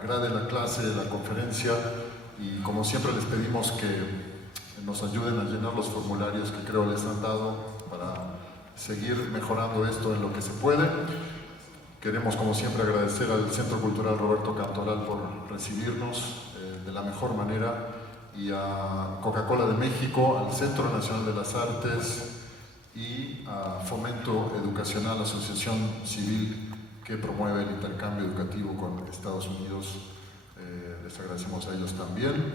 agrade la clase, la conferencia, y como siempre les pedimos que nos ayuden a llenar los formularios que creo les han dado para seguir mejorando esto en lo que se puede. Queremos, como siempre, agradecer al Centro Cultural Roberto Cantoral por recibirnos de la mejor manera, y a Coca-Cola de México, al Centro Nacional de las Artes y a Fomento Educacional, Asociación Civil que promueve el intercambio educativo con Estados Unidos. Les agradecemos a ellos también.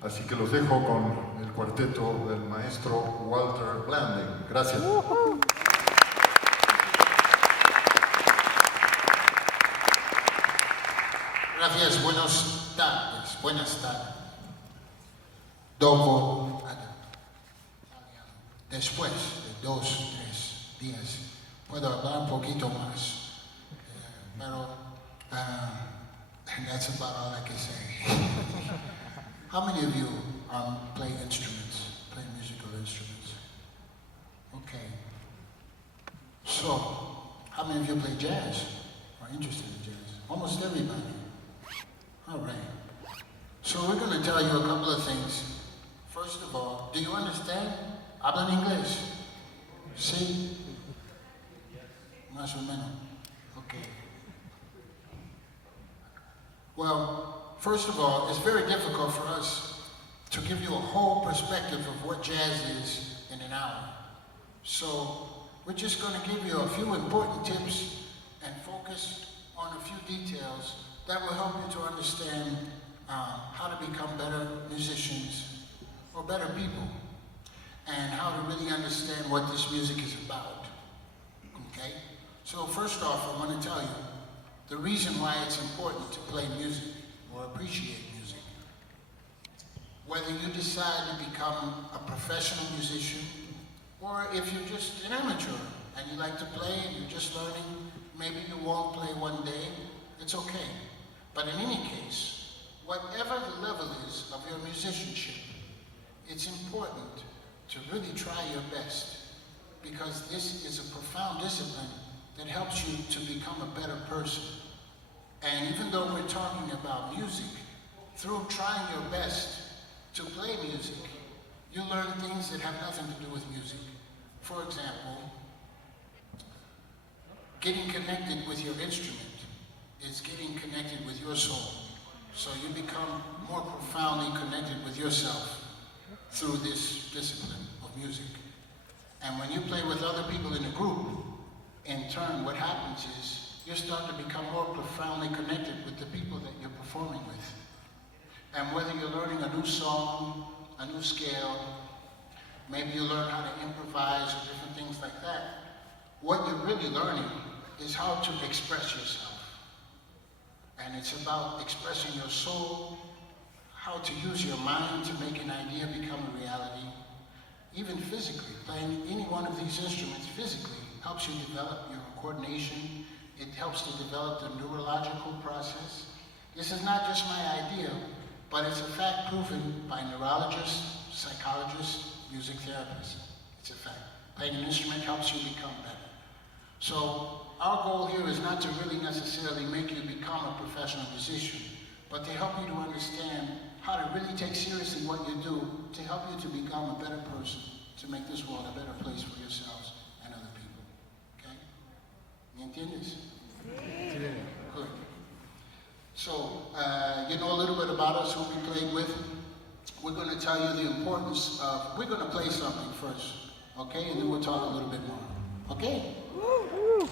Así que los dejo con el cuarteto del maestro Walter Blanding. Gracias. Gracias, buenas tardes. Dopo, después de 2, 3 días, puedo hablar un poquito más, pero that's about all I can say. How many of you play instruments, play musical instruments? Okay. So, how many of you play jazz, or interested in jazz? Almost everybody. All right. So we're going to tell you a couple of things. First of all, do you understand? ¿Hablan inglés? Sí. Más o menos. Okay. Well, first of all, it's very difficult for us to give you a whole perspective of what jazz is in an hour. So we're just going to give you a few important tips and focus on a few details that will help you to understand how to become better musicians or better people, and how to really understand what this music is about. Okay? So first off, I want to tell you the reason why it's important to play music or appreciate music. Whether you decide to become a professional musician, or if you're just an amateur and you like to play and you're just learning, maybe you won't play one day, it's okay. But in any case, whatever the level is of your musicianship, it's important to really try your best, because this is a profound discipline that helps you to become a better person. And even though we're talking about music, through trying your best to play music, you learn things that have nothing to do with music. For example, getting connected with your instrument is getting connected with your soul. So you become more profoundly connected with yourself through this discipline of music. And when you play with other people in a group, in turn, what happens is you start to become more profoundly connected with the people that you're performing with. And whether you're learning a new song, a new scale, maybe you learn how to improvise or different things like that, what you're really learning is how to express yourself. And it's about expressing your soul, how to use your mind to make an idea become a reality. Even physically, playing any one of these instruments physically helps you develop your coordination. It helps to develop the neurological process. This is not just my idea, but it's a fact proven by neurologists, psychologists, music therapists. It's a fact. Playing an instrument helps you become better. So our goal here is not to really necessarily make you become a professional musician, but to help you to understand how to really take seriously what you do, to help you to become a better person, to make this world a better place for yourselves and other people. Okay? ¿Me entiendes? Sí. Good. So, you know a little bit about us, who we played with. We're going to tell you the importance of, we're going to play something first, okay? And then we'll talk a little bit more, okay? Woo-hoo.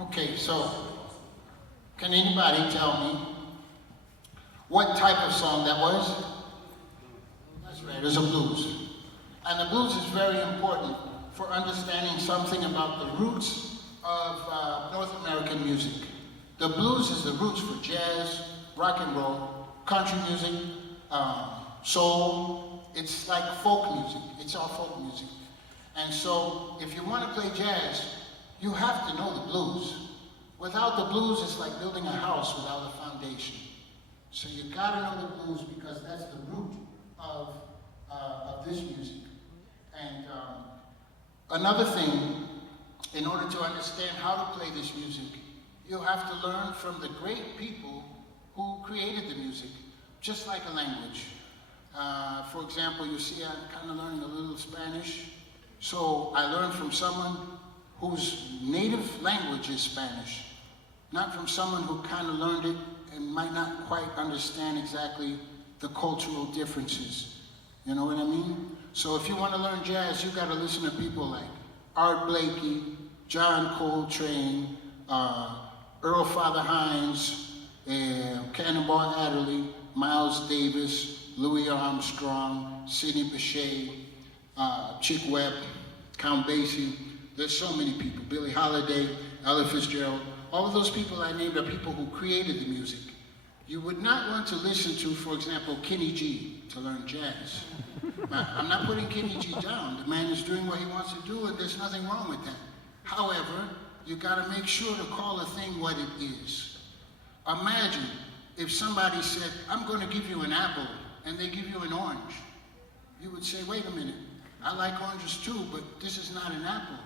Okay, so can anybody tell me what type of song that was? That's right, it was a blues. And the blues is very important for understanding something about the roots of North American music. The blues is the roots for jazz, rock and roll, country music, soul. It's like folk music. It's all folk music. And so if you want to play jazz, you have to know the blues. Without the blues, it's like building a house without a foundation. So you gotta know the blues because that's the root of this music. And another thing, in order to understand how to play this music, you have to learn from the great people who created the music, just like a language. For example, you see I'm kind of learning a little Spanish. So I learned from someone whose native language is Spanish, not from someone who kind of learned it and might not quite understand exactly the cultural differences. You know what I mean? So if you want to learn jazz, you got to listen to people like Art Blakey, John Coltrane, Earl Father Hines, Cannonball Adderley, Miles Davis, Louis Armstrong, Sidney Bechet, Chick Webb, Count Basie. There's so many people. Billie Holiday, Ella Fitzgerald. All of those people I named are people who created the music. You would not want to listen to, for example, Kenny G to learn jazz. I'm not putting Kenny G down. The man is doing what he wants to do, and there's nothing wrong with that. However, you gotta make sure to call a thing what it is. Imagine if somebody said, I'm gonna give you an apple, and they give you an orange. You would say, wait a minute, I like oranges too, but this is not an apple.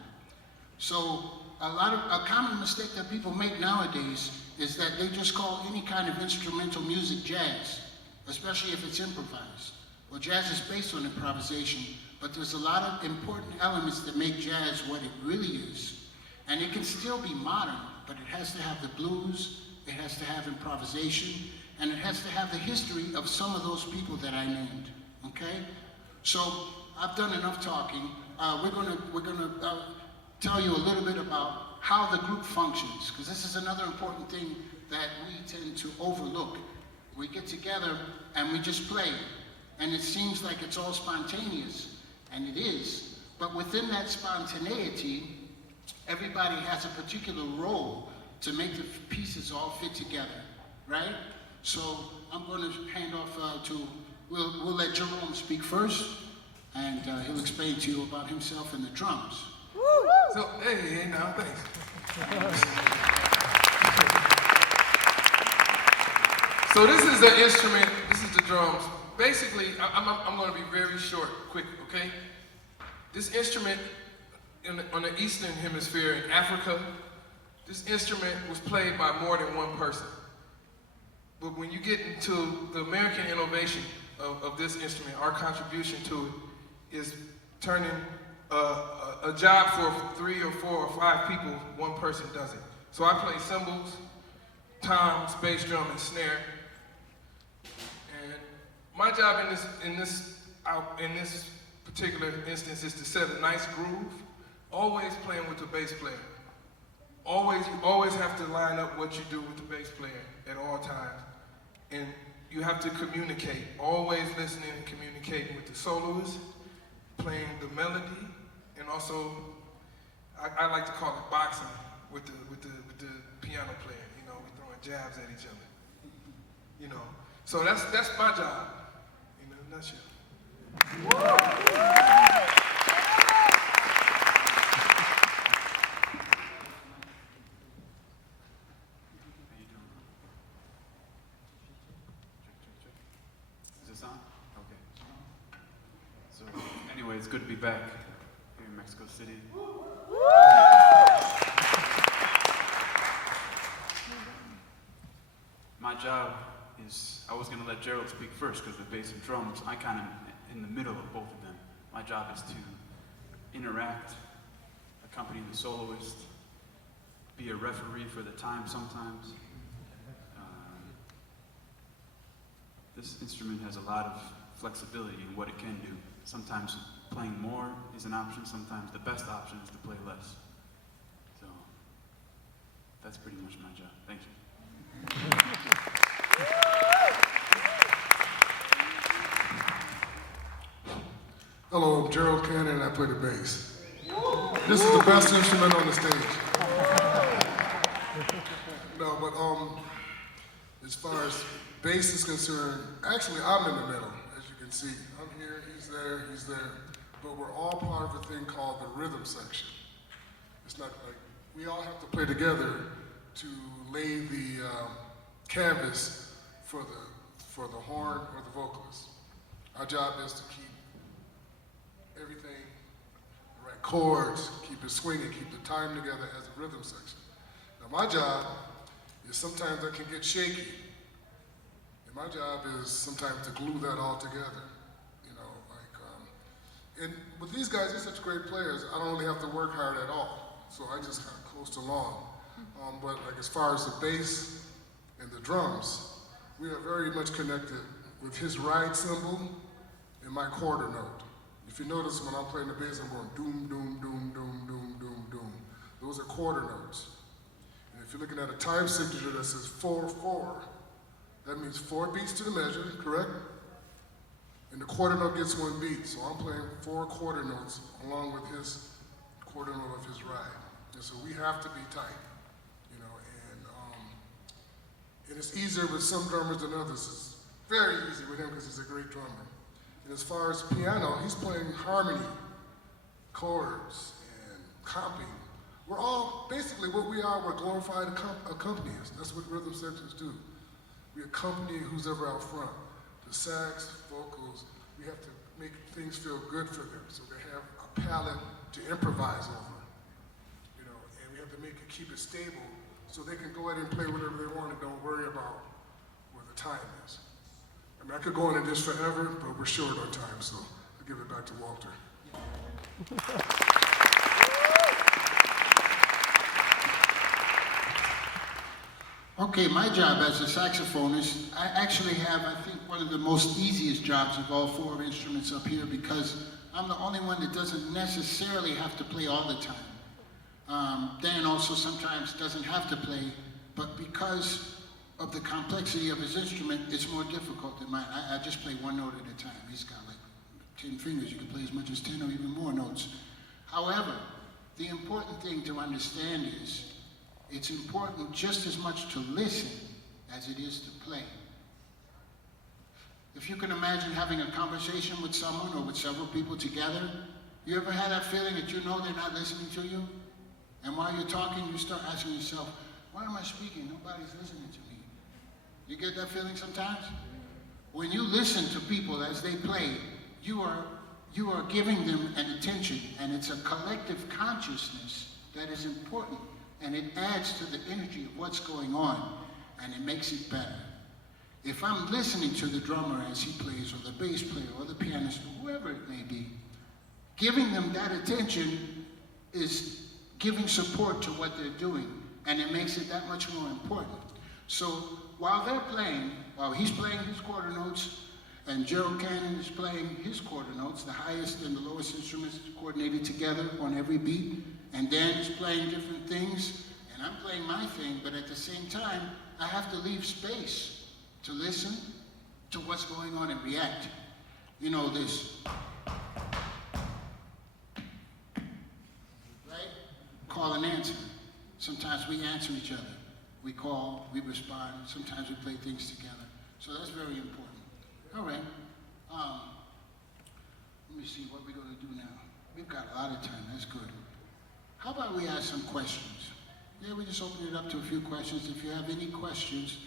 So a common mistake that people make nowadays is that they just call any kind of instrumental music jazz, especially if it's improvised. Well, jazz is based on improvisation, but there's a lot of important elements that make jazz what it really is. And it can still be modern, but it has to have the blues, it has to have improvisation, and it has to have the history of some of those people that I named, okay? So I've done enough talking. We're gonna tell you a little bit about how the group functions, because this is another important thing that we tend to overlook. We get together and we just play, and it seems like it's all spontaneous, and it is, but within that spontaneity, everybody has a particular role to make the pieces all fit together, right? So I'm going to hand off we'll let Jerome speak first, and he'll explain to you about himself and the drums. So, hey, now, thanks. So this is the instrument, this is the drums. Basically, I'm going to be very short, quick, okay? This instrument, on the Eastern Hemisphere in Africa, this instrument was played by more than one person. But when you get into the American innovation of this instrument, our contribution to it is turning a job for 3 or 4 or 5 people, one person does it. So I play cymbals, toms, bass drum, and snare. And my job in this particular instance is to set a nice groove, always playing with the bass player. You always have to line up what you do with the bass player at all times. And you have to communicate, always listening and communicating with the soloist, playing the melody, and also, I like to call it boxing with the piano player. You know, we're throwing jabs at each other. You know, so that's my job in a nutshell. Anyway, it's good to be back here in Mexico City. My job is, I was going to let Gerald speak first because the bass and drums, I kind of in the middle of both of them. My job is to interact, accompany the soloist, be a referee for the time sometimes. This instrument has a lot of flexibility in what it can do. Sometimes playing more is an option, sometimes the best option is to play less. So, that's pretty much my job. Thank you. Hello, I'm Gerald Cannon and I play the bass. This is the best instrument on the stage. No, but as far as bass is concerned, actually I'm in the middle, as you can see. I'm here, he's there, but we're all part of a thing called the rhythm section. It's not like, we all have to play together to lay the canvas for the horn or the vocalist. Our job is to keep everything, the right chords, keep it swinging, keep the time together as a rhythm section. Now my job is sometimes I can get shaky. And my job is sometimes to glue that all together. You know, like, and with these guys, they're such great players, I don't really have to work hard at all. So I just kind of coast along. But like as far as the bass and the drums, we are very much connected with his ride cymbal and my quarter note. If you notice when I'm playing the bass, I'm going doom, doom, doom, doom, doom, doom, doom. Those are quarter notes. And if you're looking at a time signature that says 4/4, that means 4 beats to the measure, correct? And the quarter note gets 1 beat. So I'm playing 4 quarter notes along with his quarter note of his ride. And so we have to be tight, you know, and it's easier with some drummers than others. It's very easy with him because he's a great drummer. And as far as piano, he's playing harmony, chords, and comping. We're all, basically what we are, we're glorified accompanists. That's what rhythm sections do. We accompany who's ever out front. The sax, vocals, we have to make things feel good for them so they have a palette to improvise over. You know, and we have to make it, keep it stable so they can go ahead and play whatever they want and don't worry about where the time is. I mean, I could go into this forever, but we're short on time, so I'll give it back to Walter. Okay, my job as a saxophonist, I actually have, I think, one of the most easiest jobs of all 4 instruments up here because I'm the only one that doesn't necessarily have to play all the time. Dan also sometimes doesn't have to play, but because of the complexity of his instrument, it's more difficult than mine. I just play 1 note at a time. He's got like 10 fingers. You can play as much as 10 or even more notes. However, the important thing to understand is it's important just as much to listen as it is to play. If you can imagine having a conversation with someone or with several people together, you ever had that feeling that you know they're not listening to you? And while you're talking, you start asking yourself, why am I speaking? Nobody's listening to me. You get that feeling sometimes? When you listen to people as they play, you are giving them an attention, and it's a collective consciousness that is important, and it adds to the energy of what's going on, and it makes it better. If I'm listening to the drummer as he plays, or the bass player, or the pianist, or whoever it may be, giving them that attention is giving support to what they're doing, and it makes it that much more important. So while they're playing, while he's playing his quarter notes, and Gerald Cannon is playing his quarter notes, the highest and the lowest instruments coordinated together on every beat, and Dan is playing different things, and I'm playing my thing, but at the same time, I have to leave space to listen to what's going on and react. You know, this, right? Call and answer. Sometimes we answer each other. We call, we respond, sometimes we play things together. So that's very important. All right, let me see what we're gonna do now. We've got a lot of time, that's good. How about we ask some questions? Yeah, we just open it up to a few questions. If you have any questions,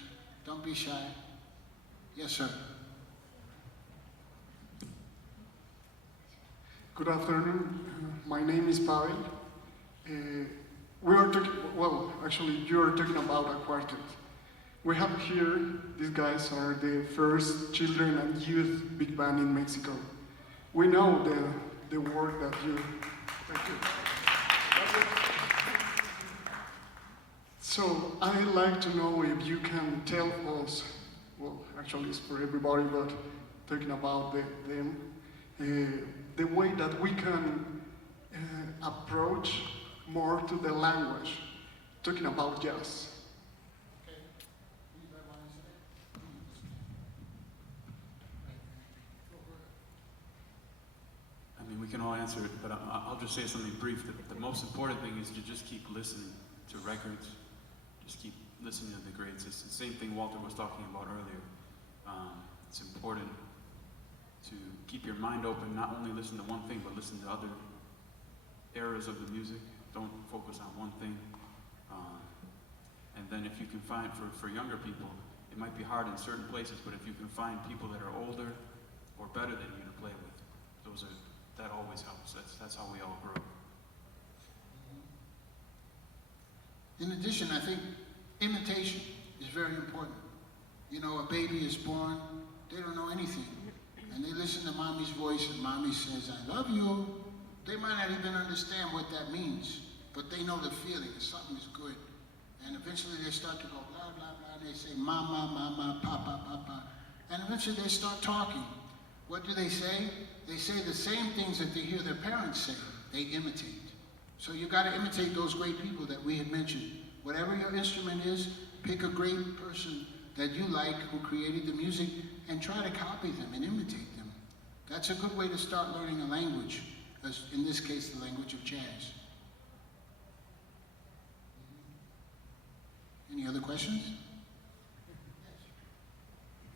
don't be shy. Yes, sir. Good afternoon. My name is Pavel. We are talking, well, actually, you are talking about a quartet. We have here, these guys are the first children and youth big band in Mexico. We know the work that you, thank you. So I'd like to know if you can tell us, well, actually it's for everybody, but talking about them, the way that we can approach more to the language, talking about jazz. I mean, we can all answer it, but I'll just say something brief. The most important thing is to just keep listening to records. Just keep listening to the greats. It's the same thing Walter was talking about earlier. It's important to keep your mind open, not only listen to one thing, but listen to other eras of the music. Don't focus on one thing. And then if you can find, for younger people, it might be hard in certain places, but if you can find people that are older or better than you to play with, that always helps. That's how we all grow. In addition, I think imitation is very important. You know, a baby is born, they don't know anything. And they listen to mommy's voice and mommy says, I love you. They might not even understand what that means, but they know the feeling, something is good. And eventually they start to go blah, blah, blah. They say mama, mama, papa, papa. And eventually they start talking. What do they say? They say the same things that they hear their parents say. They imitate. So you got to imitate those great people that we had mentioned. Whatever your instrument is, pick a great person that you like who created the music and try to copy them and imitate them. That's a good way to start learning a language, as in this case, the language of jazz. Any other questions?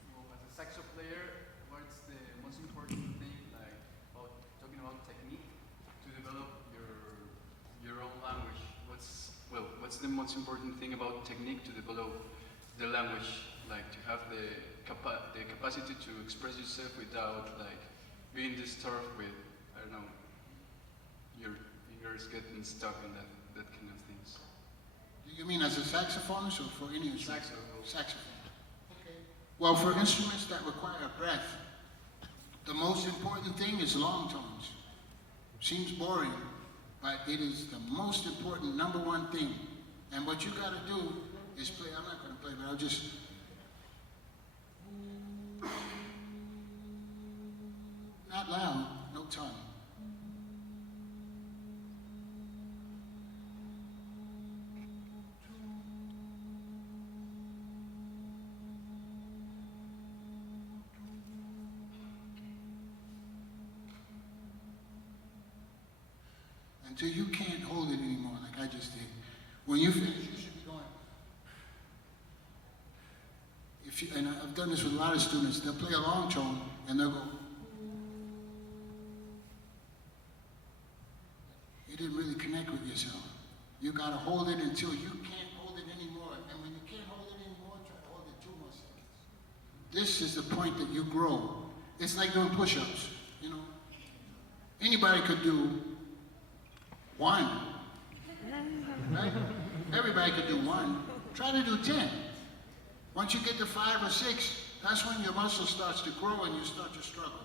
So, as a saxo player, what's the most important thing, like, about talking about technique to develop your own language? What's the most important thing about technique to develop the language, like to have the capacity to express yourself without like being disturbed with, I don't know, your fingers getting stuck in that kind of things. Do you mean as a saxophonist or for any instrument? Saxophone. Saxophone. Okay. Well, for instruments that require breath, the most important thing is long tones. Seems boring, but it is the most important number one thing. And what you got to do is play, I'm not going to play, but I'll just... Not loud, no tone. Until you can't hold it anymore, like I just did. When you finish, you should be going. And I've done this with a lot of students, they'll play a long tone and they'll go. You didn't really connect with yourself. You gotta hold it until you can't hold it anymore. And when you can't hold it anymore, try to hold it 2 more seconds. This is the point that you grow. It's like doing push-ups, you know. Anybody could do 1, right? Everybody could do 1. Try to do 10. Once you get to 5 or 6, that's when your muscle starts to grow and you start to struggle.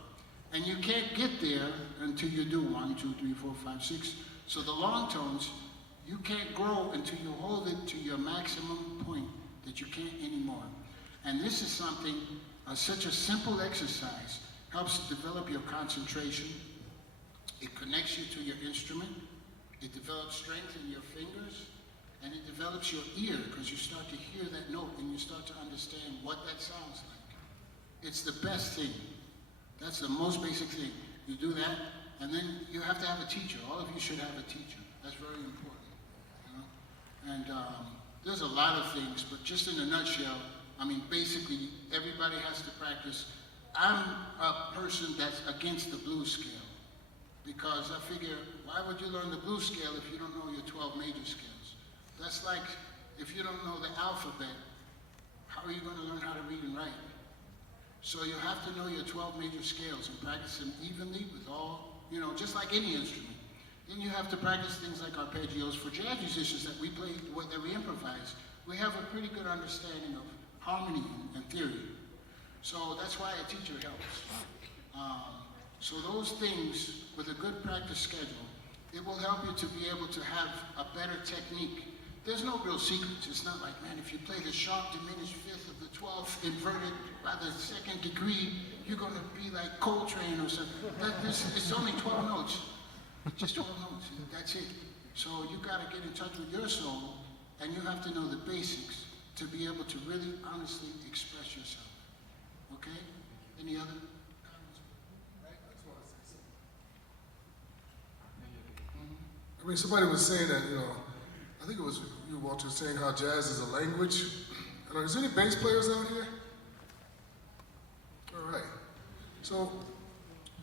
And you can't get there until you do 1, 2, 3, 4, 5, 6. So the long tones, you can't grow until you hold it to your maximum point that you can't anymore. And this is something, such a simple exercise, helps develop your concentration. It connects you to your instrument. It develops strength in your fingers. And it develops your ear, because you start to hear that note and you start to understand what that sounds like. It's the best thing. That's the most basic thing. You do that, and then you have to have a teacher. All of you should have a teacher. That's very important, you know? And there's a lot of things, but just in a nutshell, I mean, basically, everybody has to practice. I'm a person that's against the blues scale, because I figure, why would you learn the blues scale if you don't know your 12 major scales? That's like, if you don't know the alphabet, how are you going to learn how to read and write? So you have to know your 12 major scales and practice them evenly with all, you know, just like any instrument. Then you have to practice things like arpeggios. For jazz musicians that we play, that we improvise, we have a pretty good understanding of harmony and theory. So that's why a teacher helps. So those things, with a good practice schedule, it will help you to be able to have a better technique. There's no real secrets. It's not like, man, if you play the sharp diminished fifth of the 12th inverted by the 2nd degree, you're going to be like Coltrane or something. It's only 12 notes. It's just 12 notes. That's it. So you got to get in touch with your soul and you have to know the basics to be able to really honestly express yourself. Okay? Any other comments? Right? I just want to say something. I mean, somebody was saying that, you know, I think it was you, Walter, saying how jazz is a language. Is there any bass players out here? All right. So,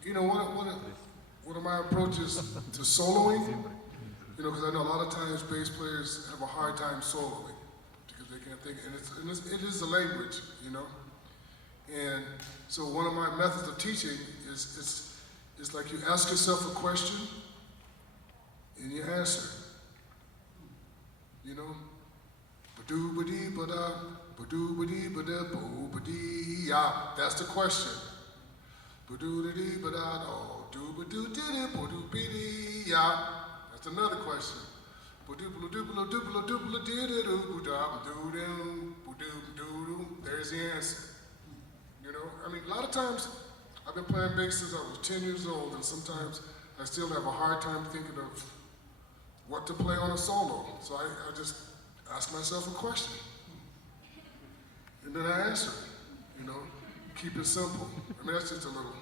you know, one of my approaches to soloing, you know, because I know a lot of times bass players have a hard time soloing because they can't think, and it is a language, you know. And so one of my methods of teaching is it's like you ask yourself a question and you answer. You know? Ba-doo-ba-dee-ba-da, ba-doo-ba-dee-ba-da, bo-ba-dee-ya. That's the question. Ba-doo-da-dee-ba-da, oh, doo-ba-doo-dee-dee, bo-doo-be-dee-ya. That's another question. Ba-doo-ba-doo-ba-doo-ba-doo-ba-doo-ba-doo-ba-doo-doo, ba-doo-ba-doo-doo. There's the answer. You know, I mean, a lot of times I've been playing bass since I was 10 years old, and sometimes I still have a hard time thinking of what to play on a solo. So I just ask myself a question, and then I answer it, you know, keep it simple. I mean, that's just a little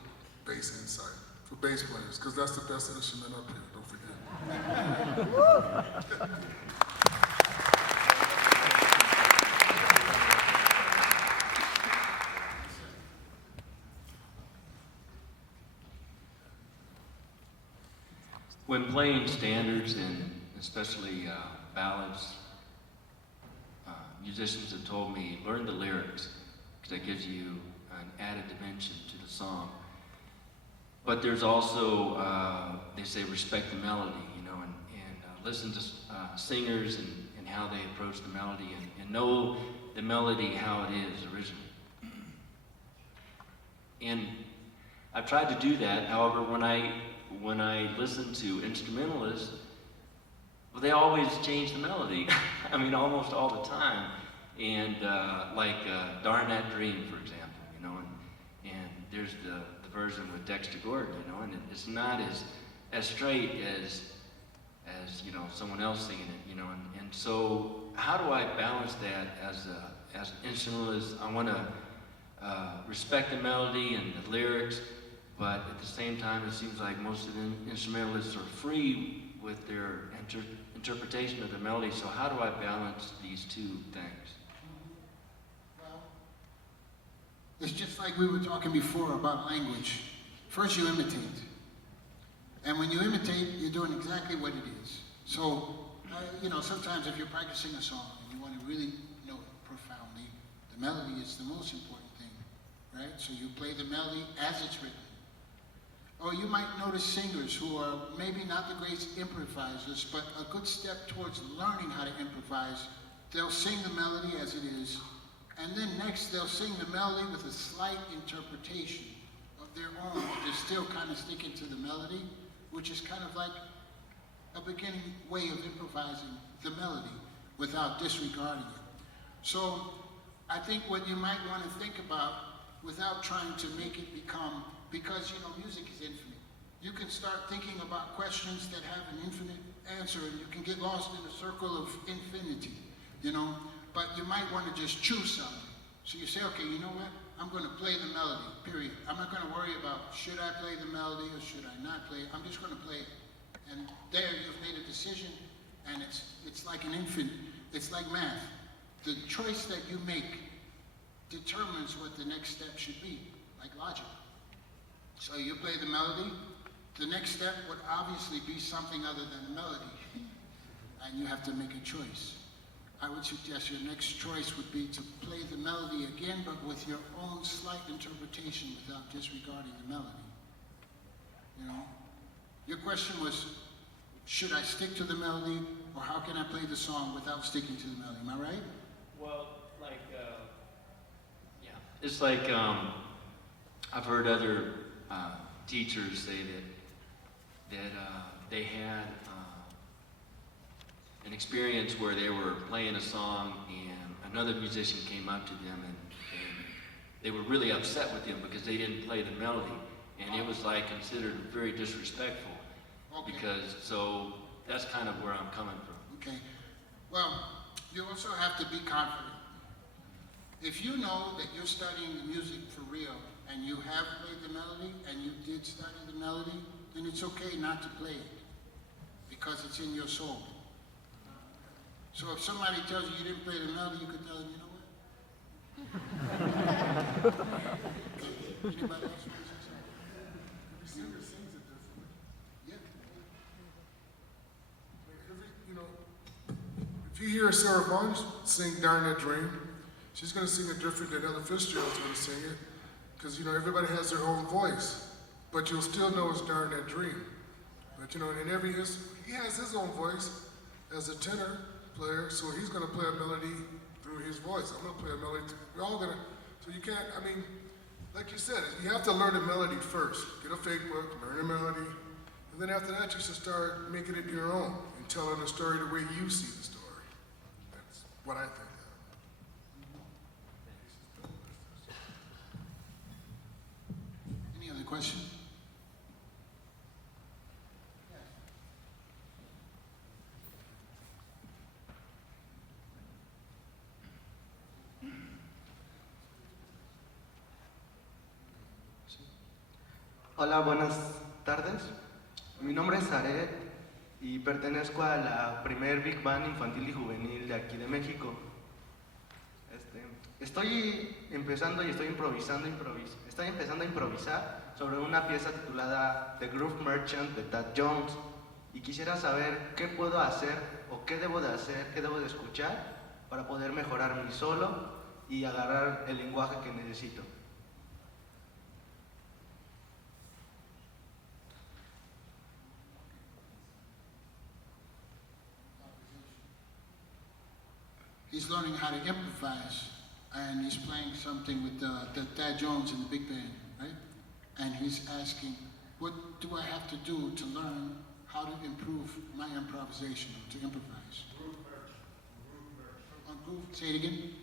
bass insight for bass players, because that's the best instrument up here, don't forget. When playing standards and especially ballads, musicians have told me, learn the lyrics, because that gives you an added dimension to the song. But there's also, they say, respect the melody, you know, and listen to singers and how they approach the melody and know the melody how it is originally. And I've tried to do that. However, when I listen to instrumentalists, well, they always change the melody. I mean, almost all the time. And like Darn That Dream, for example, you know, and there's the version with Dexter Gordon, you know, and it's not as straight as you know, someone else singing it, you know, and so how do I balance that as an instrumentalist? I want to respect the melody and the lyrics, but at the same time, it seems like most of the instrumentalists are free with their interpretation of the melody. So how do I balance these two things? Well, it's just like we were talking before about language. First you imitate. And when you imitate, you're doing exactly what it is. So, you know, sometimes if you're practicing a song and you want to really know it profoundly, the melody is the most important thing, right? So you play the melody as it's written. Or you might notice singers who are maybe not the great improvisers, but a good step towards learning how to improvise. They'll sing the melody as it is, and then next they'll sing the melody with a slight interpretation of their own. They're still kind of sticking to the melody, which is kind of like a beginning way of improvising the melody without disregarding it. So I think what you might want to think about, without trying to make it become, because, you know, music is infinite. You can start thinking about questions that have an infinite answer, and you can get lost in a circle of infinity, you know? But you might want to just choose something. So you say, okay, you know what? I'm going to play the melody, period. I'm not going to worry about, should I play the melody or should I not play it? I'm just going to play it. And there you've made a decision, and it's like an infinite, it's like math. The choice that you make determines what the next step should be, like logic. So you play the melody, the next step would obviously be something other than the melody, and you have to make a choice. I would suggest your next choice would be to play the melody again, but with your own slight interpretation without disregarding the melody. You know? Your question was, should I stick to the melody, or how can I play the song without sticking to the melody? Am I right? Well, like, yeah. It's like, I've heard other teachers say that they had an experience where they were playing a song and another musician came up to them and they were really upset with them because they didn't play the melody, and it was like considered very disrespectful. Okay. Because, so that's kind of where I'm coming from. Okay. Well, You also have to be confident. If you know that you're studying the music for real and you have played the melody and you did study the melody, then it's okay not to play it because it's in your soul. So if somebody tells you you didn't play the melody, you could tell them, you know what? Anybody else want to say something? Every singer sings it differently. Yeah. You know, if you hear Sarah Vaughan sing Darn That Dream, she's going to sing it different than Ella Fitzgerald's going to sing it, because, you know, everybody has their own voice, but you'll still know it's Darn That Dream. But, you know, in every he has his own voice as a tenor player, so he's going to play a melody through his voice. I'm going to play a melody. We're all going to, so you can't, I mean, like you said, you have to learn a melody first. Get a fake book, learn a melody, and then after that you should start making it your own and telling the story the way you see the story. That's what I think. Any other question? Hola, buenas tardes. Mi nombre es Aret y pertenezco a la primer Big Band infantil y juvenil de aquí de México. Estoy empezando y estoy empezando a improvisar sobre una pieza titulada The Groove Merchant de Thad Jones y quisiera saber qué puedo hacer o qué debo de hacer, qué debo de escuchar para poder mejorar mi solo y agarrar el lenguaje que necesito. He's learning how to improvise, and he's playing something with Thad Jones in the big band, right? And he's asking, what do I have to do to learn how to improve my improvisation, to improvise? Groove Merchant. On Groove, say it again?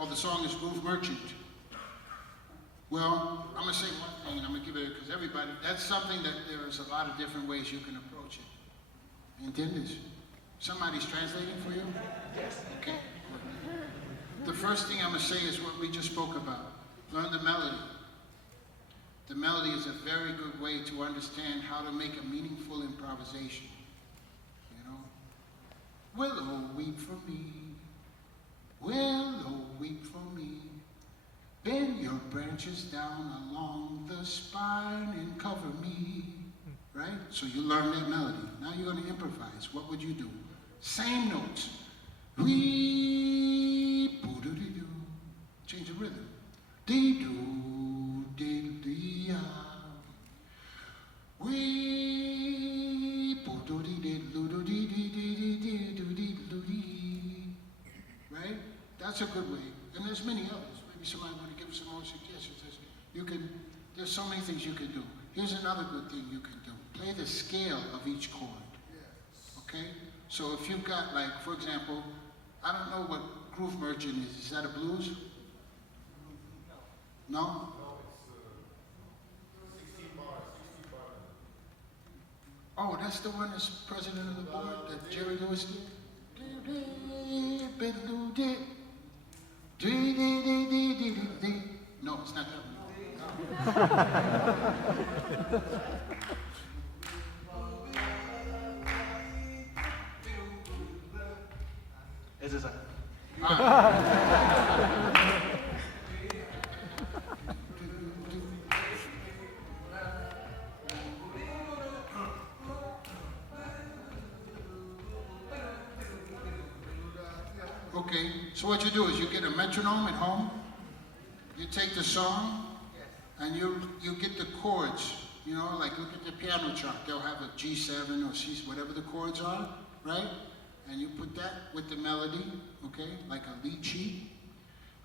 Oh, the song is Groove Merchant. Well, I'm gonna say one thing, and I'm gonna give it, because everybody, that's something that there's a lot of different ways you can approach it. ¿Entiendes? Somebody's translating for you? Yes. Okay. The first thing I'm going to say is what we just spoke about. Learn the melody. The melody is a very good way to understand how to make a meaningful improvisation. You know? Willow, weep for me. Willow, weep for me. Bend your branches down along the spine and cover me. Right? So you learn that melody. Now you're going to improvise. What would you do? Same notes. Wee, boo-doo-dee-doo. Change the rhythm. Dee-doo, dee-dee-ya. Wee, boo-doo-dee-dee-doo-doo-dee-dee-dee-dee-doo-dee. Right? That's a good way. And there's many others. Maybe somebody want to give some more suggestions. There's so many things you can do. Here's another good thing you can do. Play the scale of each chord. Okay? So if you've got, like, for example, I don't know what Groove Merchant is. Is that a blues? No? No, it's 16 bars, 16 bars. Oh, that's the one that's president of the board that Jerry Lewis did? No, it's not that one. Es esa. Okay, so what you do is you get a metronome at home, you take the song, and you get the chords, you know, like look at the piano chart, they'll have a G7 or C, whatever the chords are, right? And you put that with the melody, okay, like a lead sheet,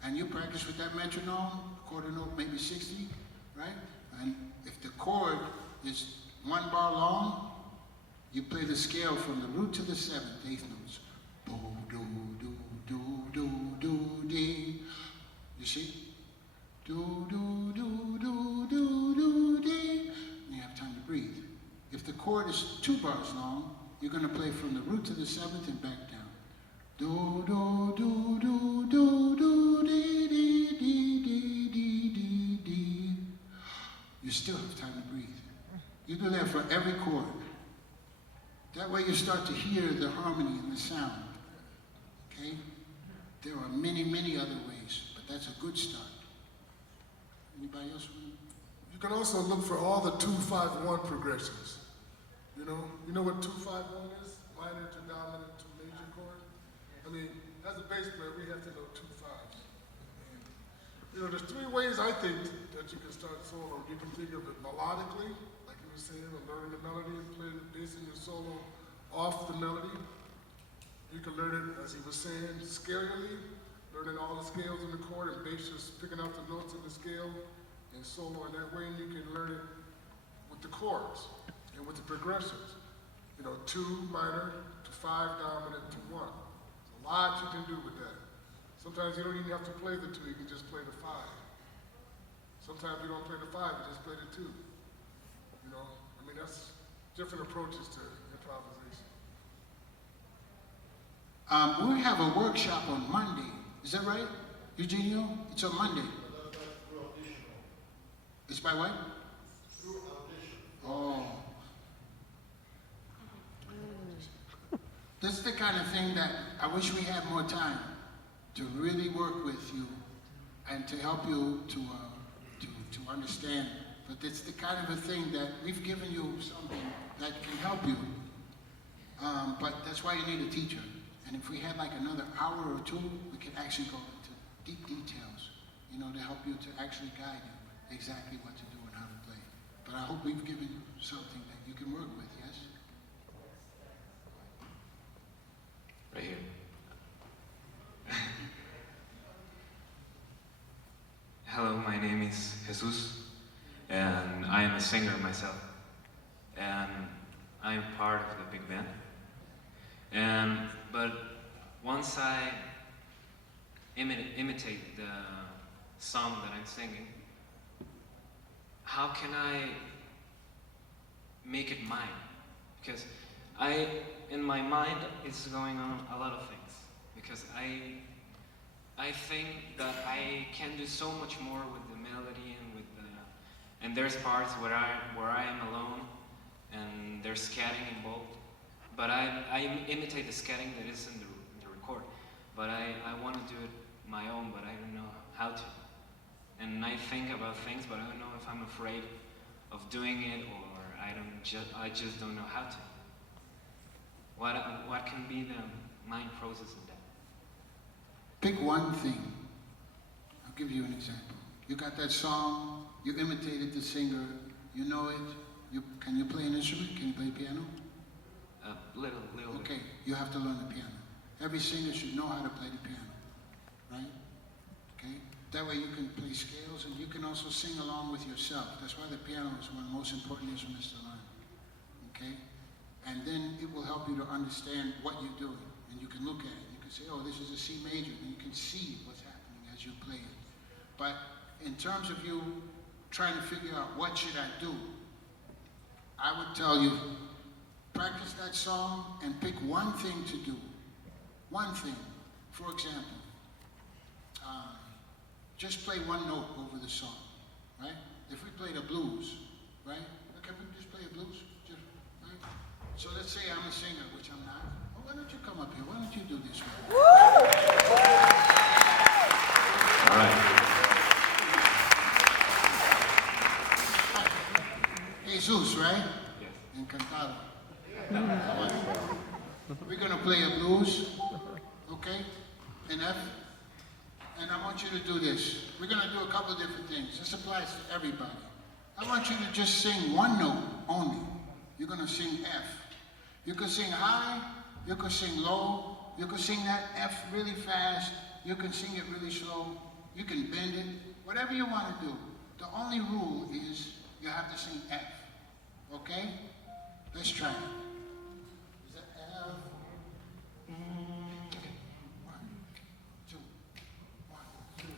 and you practice with that metronome, quarter note, maybe 60, right? And if the chord is 1 bar long, you play the scale from the root to the 7th, 8th notes. Bo, do, do, do, do, do, dee. You see? Do, do, do, do, do, do, dee. And you have time to breathe. If the chord is 2 bars long, you're going to play from the root to the 7th and back down. Do, do, do, do, do, do, do, dee, dee, dee, dee, dee, dee, dee. You still have time to breathe. You do that for every chord. That way you start to hear the harmony and the sound. Okay? There are many, many other ways, but that's a good start. Anybody else? You can also look for all the 2-5-1 progressions. You know what 2-5-1 is? Minor to dominant to major chord. I mean, as a bass player, we have to know 2 5s. And, there's 3 ways I think that you can start solo. You can think of it melodically, like you were saying, and learn the melody and play the bass in your solo off the melody. You can learn it, as he was saying, scalely, learning all the scales in the chord and bass just picking out the notes in the scale and solo in that way, and you can learn it with the chords and with the progressions. 2 minor to 5 dominant to 1. There's a lot you can do with that. Sometimes you don't even have to play the 2, you can just play the 5. Sometimes you don't play the 5, you just play the 2. That's different approaches to improvisation. We have a workshop on Monday. Is that right, Eugenio? It's on Monday. It's by what? Through audition. Oh. This is the kind of thing that I wish we had more time to really work with you and to help you to understand. But it's the kind of a thing that we've given you something that can help you. But that's why you need a teacher. And if we had like another hour or 2, we could actually go into deep details, to help you to actually guide you exactly what to do and how to play. But I hope we've given you something that you can work with, yes? Right here. Hello, my name is Jesus, and I am a singer myself. And I'm part of the big band. But once I imitate the song that I'm singing, how can I make it mine? Because in my mind, it's going on a lot of things. Because I think that I can do so much more with the melody and there's parts where I am alone and there's scatting involved. But I imitate the scatting that is in the record. But I want to do it my own, but I don't know how to. And I think about things, but I don't know if I'm afraid of doing it or I just don't know how to. What can be the mind process in that? Pick one thing. I'll give you an example. You got that song, you imitated the singer, you know it. Can you play an instrument? Can you play piano? Little. Okay, you have to learn the piano. Every singer should know how to play the piano, right? Okay? That way you can play scales and you can also sing along with yourself. That's why the piano is one of the most important instruments to learn, okay? And then it will help you to understand what you're doing. And you can look at it. You can say, oh, this is a C major. And you can see what's happening as you play it. But in terms of you trying to figure out what should I do, I would tell you, practice that song and pick one thing to do. One thing. For example, just play one note over the song, right? If we played a blues, right? Can we just play a blues? Right? So let's say I'm a singer, which I'm not. Well, why don't you come up here? Why don't you do this one? All right. Jesus, right? Yes. In Cantoral. We're going to play a blues, okay, in F, and I want you to do this. We're going to do a couple of different things. This applies to everybody. I want you to just sing one note only. You're going to sing F. You can sing high, you can sing low, you can sing that F really fast, you can sing it really slow, you can bend it, whatever you want to do. The only rule is you have to sing F, okay? Let's try it. Is that F? Okay. 1, 2, 1, 2, 3.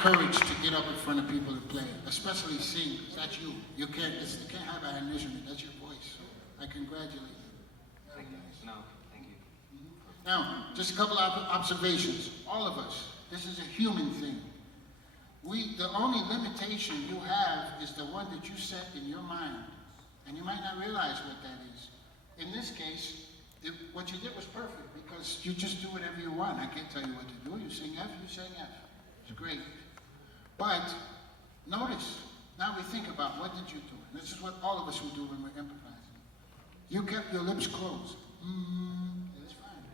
Courage to get up in front of people and play, especially sing. That's you. You can't have an instrument. That's your voice. So I congratulate you. Very nice. No, thank you. Now, just a couple of observations. All of us. This is a human thing. The only limitation you have is the one that you set in your mind, and you might not realize what that is. In this case, what you did was perfect because you just do whatever you want. I can't tell you what to do. You sing F, you sing F. It's great. But notice, now we think about what did you do? And this is what all of us will do when we're improvising. You kept your lips closed. That's fine.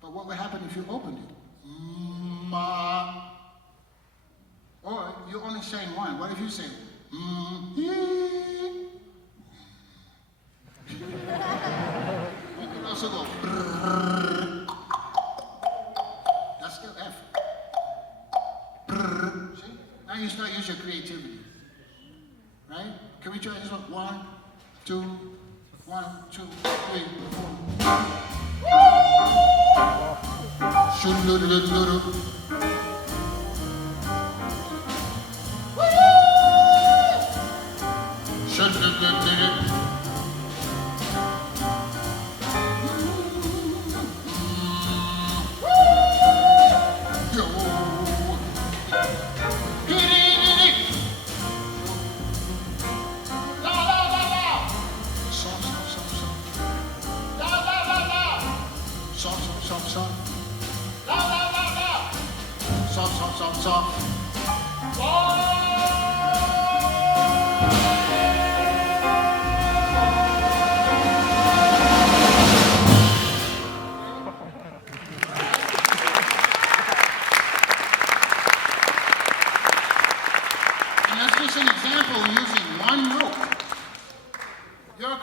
But what would happen if you opened it? Ma. Or you only sang one. What if you sang You could also go That's still F. See? Now you start using your creativity. Right? Can we try this one? 1, 2, 1, 2, 3, 4.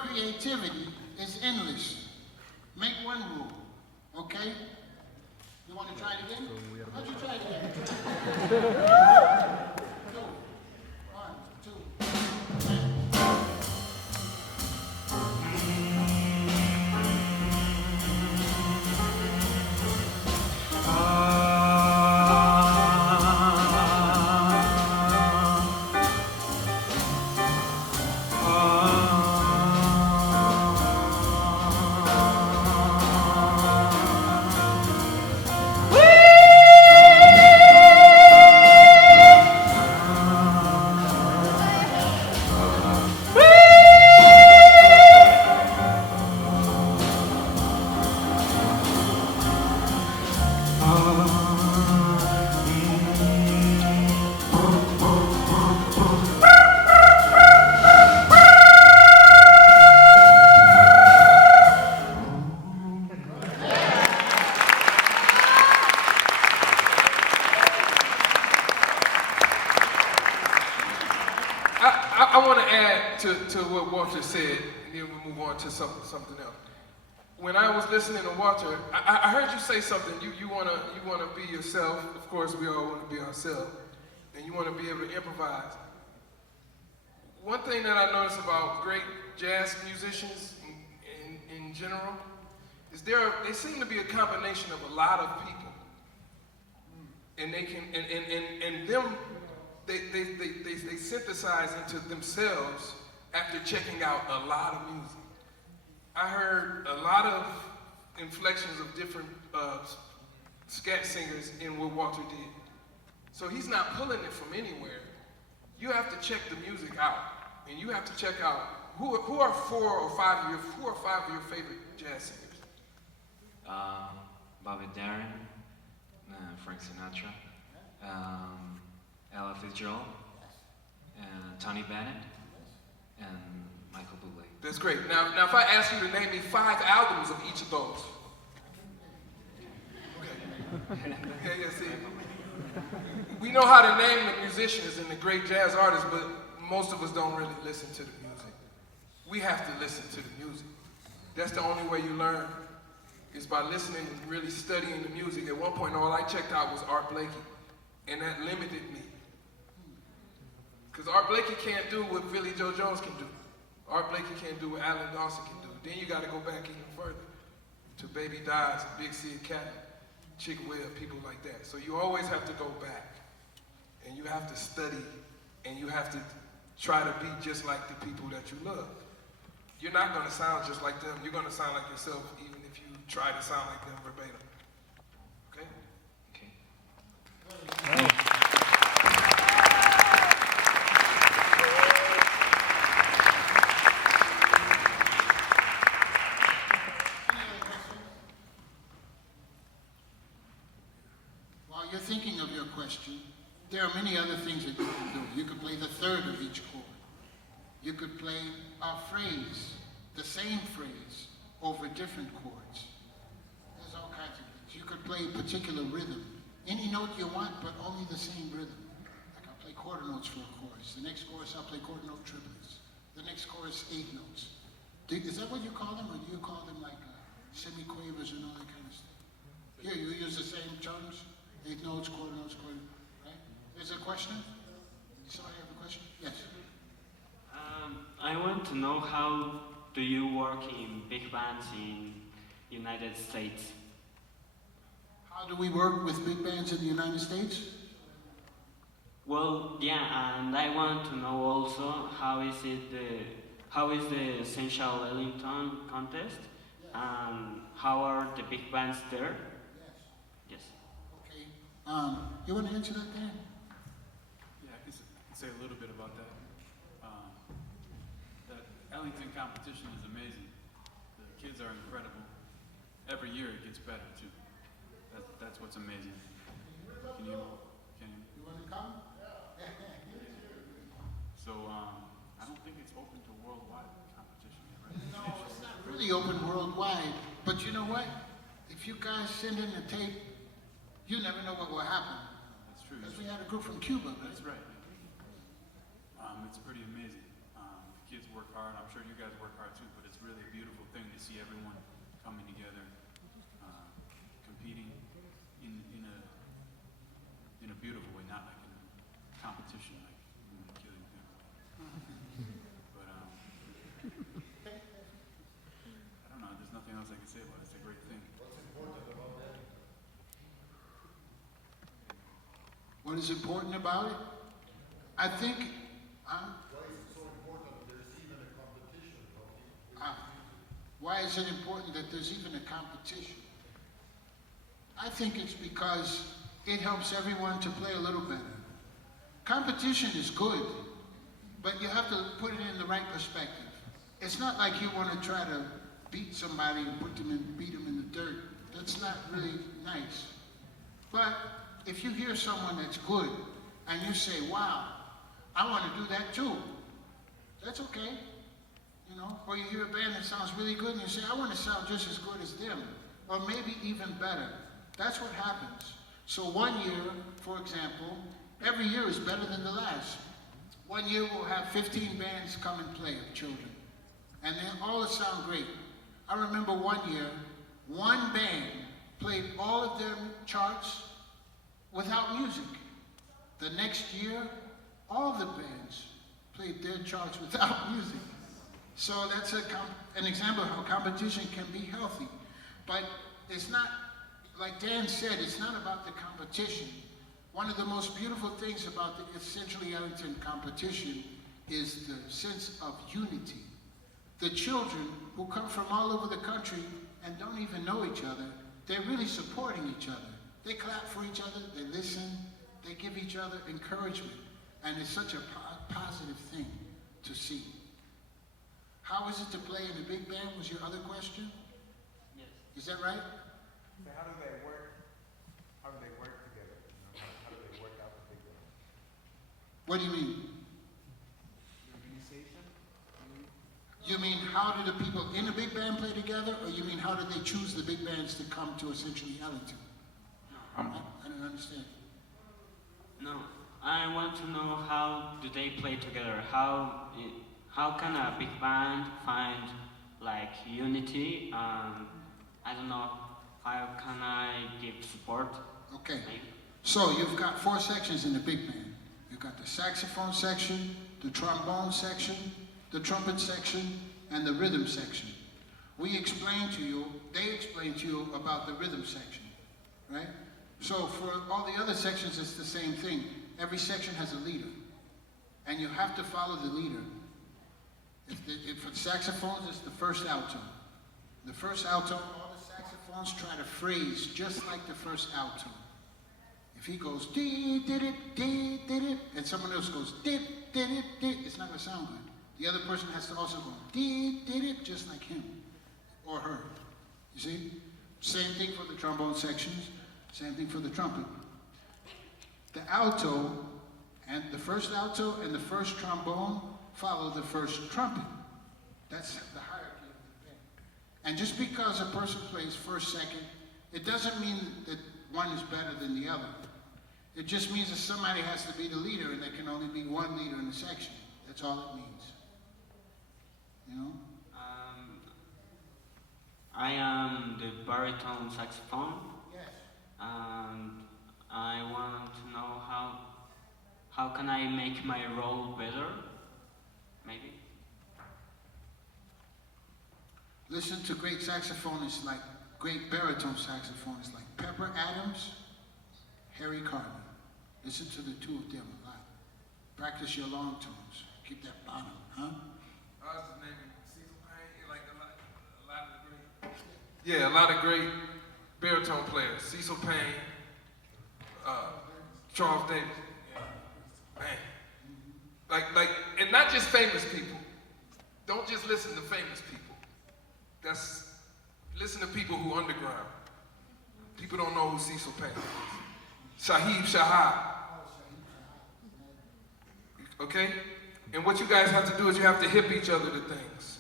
Creativity is endless. Make one rule, okay? You want to try it again? Why don't you try it again? 2, 1, 2, 3. I want to add to what Walter said, and then we'll move on to something else. When I was listening to Walter, I heard you say something. You wanna be yourself. Of course, we all want to be ourselves, and you want to be able to improvise. One thing that I notice about great jazz musicians in general is they seem to be a combination of a lot of people, and they can and them. They synthesize into themselves after checking out a lot of music. I heard a lot of inflections of different scat singers in what Walter did. So he's not pulling it from anywhere. You have to check the music out, and you have to check out who are 4 or 5 of your favorite jazz singers. Bobby Darin, Frank Sinatra. Ella Fitzgerald, and Tony Bennett, and Michael Bublé. That's great. Now if I ask you to name me 5 albums of each of those. Okay. Yeah, see. We know how to name the musicians and the great jazz artists, but most of us don't really listen to the music. We have to listen to the music. That's the only way you learn, is by listening and really studying the music. At one point, all I checked out was Art Blakey, and that limited me. Because Art Blakey can't do what Billy Joe Jones can do. Art Blakey can't do what Alan Dawson can do. Then you got to go back even further to Baby Dies, Big Sid Catlett, Chick Webb, people like that. So you always have to go back, and you have to study, and you have to try to be just like the people that you love. You're not going to sound just like them. You're going to sound like yourself, even if you try to sound like them verbatim. Okay? Okay. While you're thinking of your question, there are many other things that you can do. You could play the third of each chord. You could play a phrase, the same phrase, over different chords. There's all kinds of things. You could play a particular rhythm. Any note you want, but only the same rhythm. Like I'll play quarter notes for a chorus. The next chorus, I'll play quarter note triplets. The next chorus, 8 notes. Is that what you call them, or do you call them like semi-quavers and all that kind of stuff? Here, you use the same terms? 8 notes, quarter, right? There's a question? Somebody have a question? Yes. I want to know, how do you work in big bands in United States? How do we work with big bands in the United States? Well, yeah, and I want to know also, how is the Essential Ellington contest, and how are the big bands there? Yes. Okay. You want to answer that, Dan? Yeah, I can say a little bit about that. That Ellington competition is amazing. The kids are incredible. Every year it gets better too. That's what's amazing. Can you? You want to come? So I don't think it's open to worldwide competition yet, right? No, it's not really open worldwide. But you know what? If you guys send in a tape, you never know what will happen. That's true. Because we had a group from Cuba. That's right. It's pretty amazing. The kids work hard. I'm sure you guys work hard too, but it's really a beautiful thing to see everyone coming together, competing in a beautiful way, not like in a competition, like killing them. But I don't know. There's nothing else I can say about it. It's a great thing. What is important about it? I think. Why is it important that there's even a competition? I think it's because it helps everyone to play a little better. Competition is good, but you have to put it in the right perspective. It's not like you want to try to beat somebody and beat them in the dirt. That's not really nice. But if you hear someone that's good and you say, wow, I want to do that too, that's okay. You know, or you hear a band that sounds really good and you say, I want to sound just as good as them, or maybe even better. That's what happens. So one year, for example, every year is better than the last. One year we'll have 15 bands come and play of children, and they all sound great. I remember one year, one band played all of their charts without music. The next year, all the bands played their charts without music. So that's an example of how competition can be healthy. But it's not, like Dan said, it's not about the competition. One of the most beautiful things about the Essentially Ellington competition is the sense of unity. The children who come from all over the country and don't even know each other, they're really supporting each other. They clap for each other, they listen, they give each other encouragement. And it's such a positive thing to see. How is it to play in a big band was your other question? Yes. Is that right? So how do they work? How do they work together? You know, how do they work out the big band? What do you mean? Organization? You mean how do the people in the big band play together, or you mean how do they choose the big bands to come to Essentially Ellington? I don't understand. No, I want to know how do they play together? How can a big band find like unity? I don't know. How can I give support? Okay. Maybe? So you've got 4 sections in the big band. You've got the saxophone section, the trombone section, the trumpet section, and the rhythm section. We explained to you, they explained to you about the rhythm section, right? So for all the other sections, it's the same thing. Every section has a leader, and you have to follow the leader. If for the saxophones, it's the first alto. The first alto, all the saxophones try to phrase just like the first alto. If he goes dee did it dee did it, and someone else goes did it, it's not gonna sound good. The other person has to also go dee did it just like him or her. You see? Same thing for the trombone sections, same thing for the trumpet. The alto and the first alto and the first trombone follow the first trumpet. That's the hierarchy of the thing. And just because a person plays first, second, it doesn't mean that one is better than the other. It just means that somebody has to be the leader, and there can only be one leader in the section. That's all it means. You know? I am the baritone saxophone. Yes. And I want to know how can I make my role better? Maybe. Listen to great saxophonists like great baritone saxophonists like Pepper Adams, Harry Carter. Listen to the 2 of them a lot. Practice your long tones. Keep that bottom, huh? I was just naming Cecil Payne, like a lot of the great. Yeah, a lot of great baritone players. Cecil Payne, Charles Davis. Man. Like, and not just famous people. Don't just listen to famous people. Listen to people who underground. People don't know who Cecil Payne is. Shahib Shahab. Okay? And what you guys have to do is you have to hip each other to things.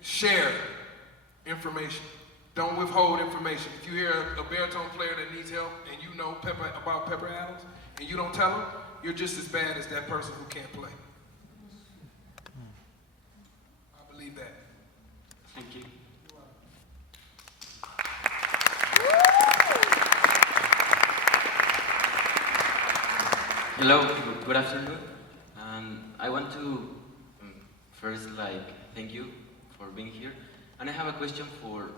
Share information. Don't withhold information. If you hear a baritone player that needs help and you know about Pepper Adams and you don't tell them, you're just as bad as that person who can't play. I believe that. Thank you. Hello, good afternoon. I want to first thank you for being here. And I have a question for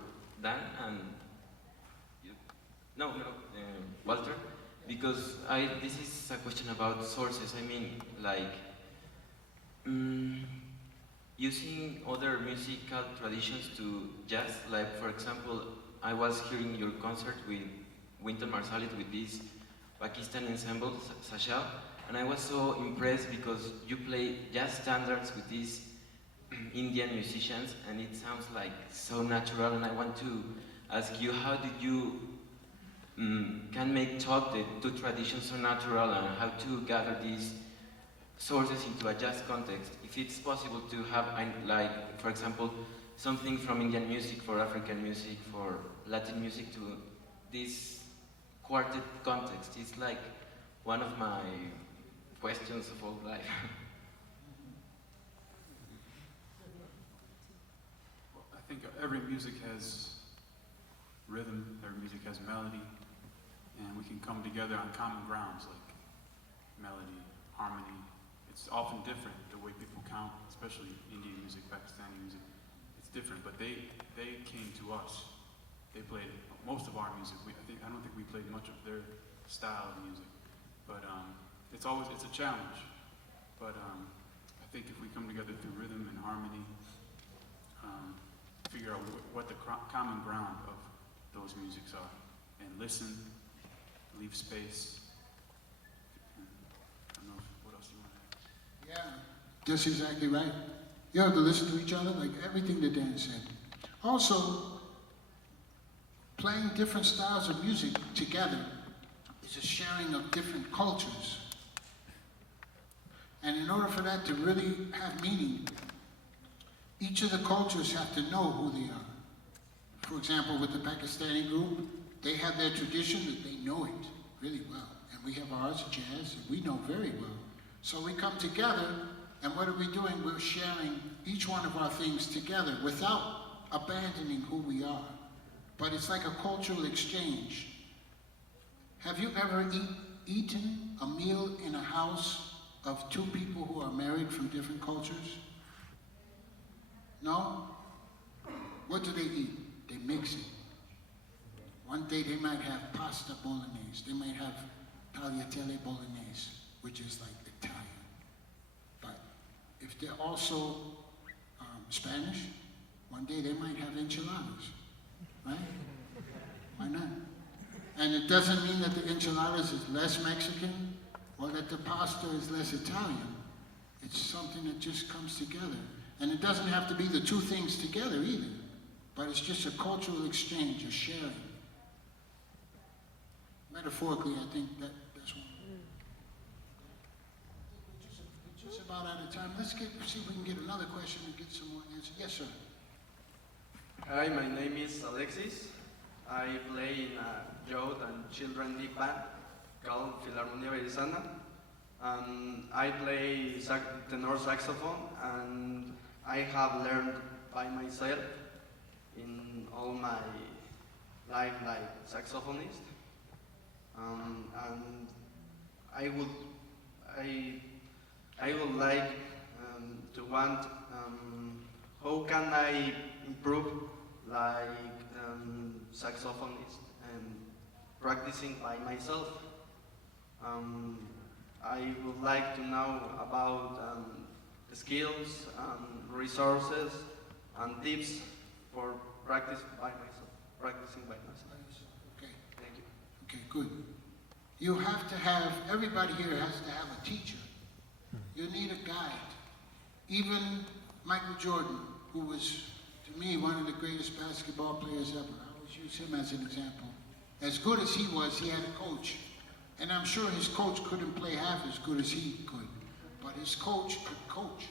Dan and Walter, because this is a question about sources. I mean, using other musical traditions to jazz. Like, for example, I was hearing your concert with Wynton Marsalis with this Pakistan ensemble, Sashal, and I was so impressed because you play jazz standards with these Indian musicians, and it sounds like so natural. And I want to ask you, how did you can make the 2 traditions so natural, and how to gather these sources into a jazz context? If it's possible to have, for example, something from Indian music for African music, for Latin music to this quartet context. It's like one of my questions of all life. Well, I think every music has rhythm, every music has melody, and we can come together on common grounds like melody, harmony. It's often different the way people count, especially Indian music, Pakistani music. It's different, but they came to us. They played most of our music. I don't think we played much of their style of music, but it's a challenge. But I think if we come together through rhythm and harmony, figure out what the common ground of those musics are, and listen, leave space. I don't know what else you want to add. Yeah, that's exactly right. You have to listen to each other, like everything that Dan said. Also, playing different styles of music together is a sharing of different cultures. And in order for that to really have meaning, each of the cultures have to know who they are. For example, with the Pakistani group, they have their tradition that they know it really well. And we have ours, jazz, that we know very well. So we come together, and what are we doing? We're sharing each one of our things together without abandoning who we are. But it's like a cultural exchange. Have you ever eaten a meal in a house of two people who are married from different cultures? No? What do they eat? They mix it. One day they might have pasta bolognese. They might have tagliatelle bolognese, which is like Italian. But if they're also Spanish, one day they might have enchiladas, right? Why not? And it doesn't mean that the enchiladas is less Mexican or that the pasta is less Italian. It's something that just comes together. And it doesn't have to be the two things together either, but it's just a cultural exchange, a sharing. Metaphorically, I think that's one. We're just about out of time. Let's see if we can get another question and get some more answers. Yes, sir. Hi, my name is Alexis. I play in a youth and children big band called Philharmonia Berisana. And I play tenor saxophone, and I have learned by myself in all my life like saxophonist. And I would like to want how can I improve like saxophonist and practicing by myself. I would like to know about the skills, resources, and tips for practicing by myself. Okay. Thank you. Okay, good. You have to have, everybody here has to have a teacher. You need a guide. Even Michael Jordan, who was, to me, one of the greatest basketball players ever. I always use him as an example. As good as he was, he had a coach. And I'm sure his coach couldn't play half as good as he could. But his coach could coach.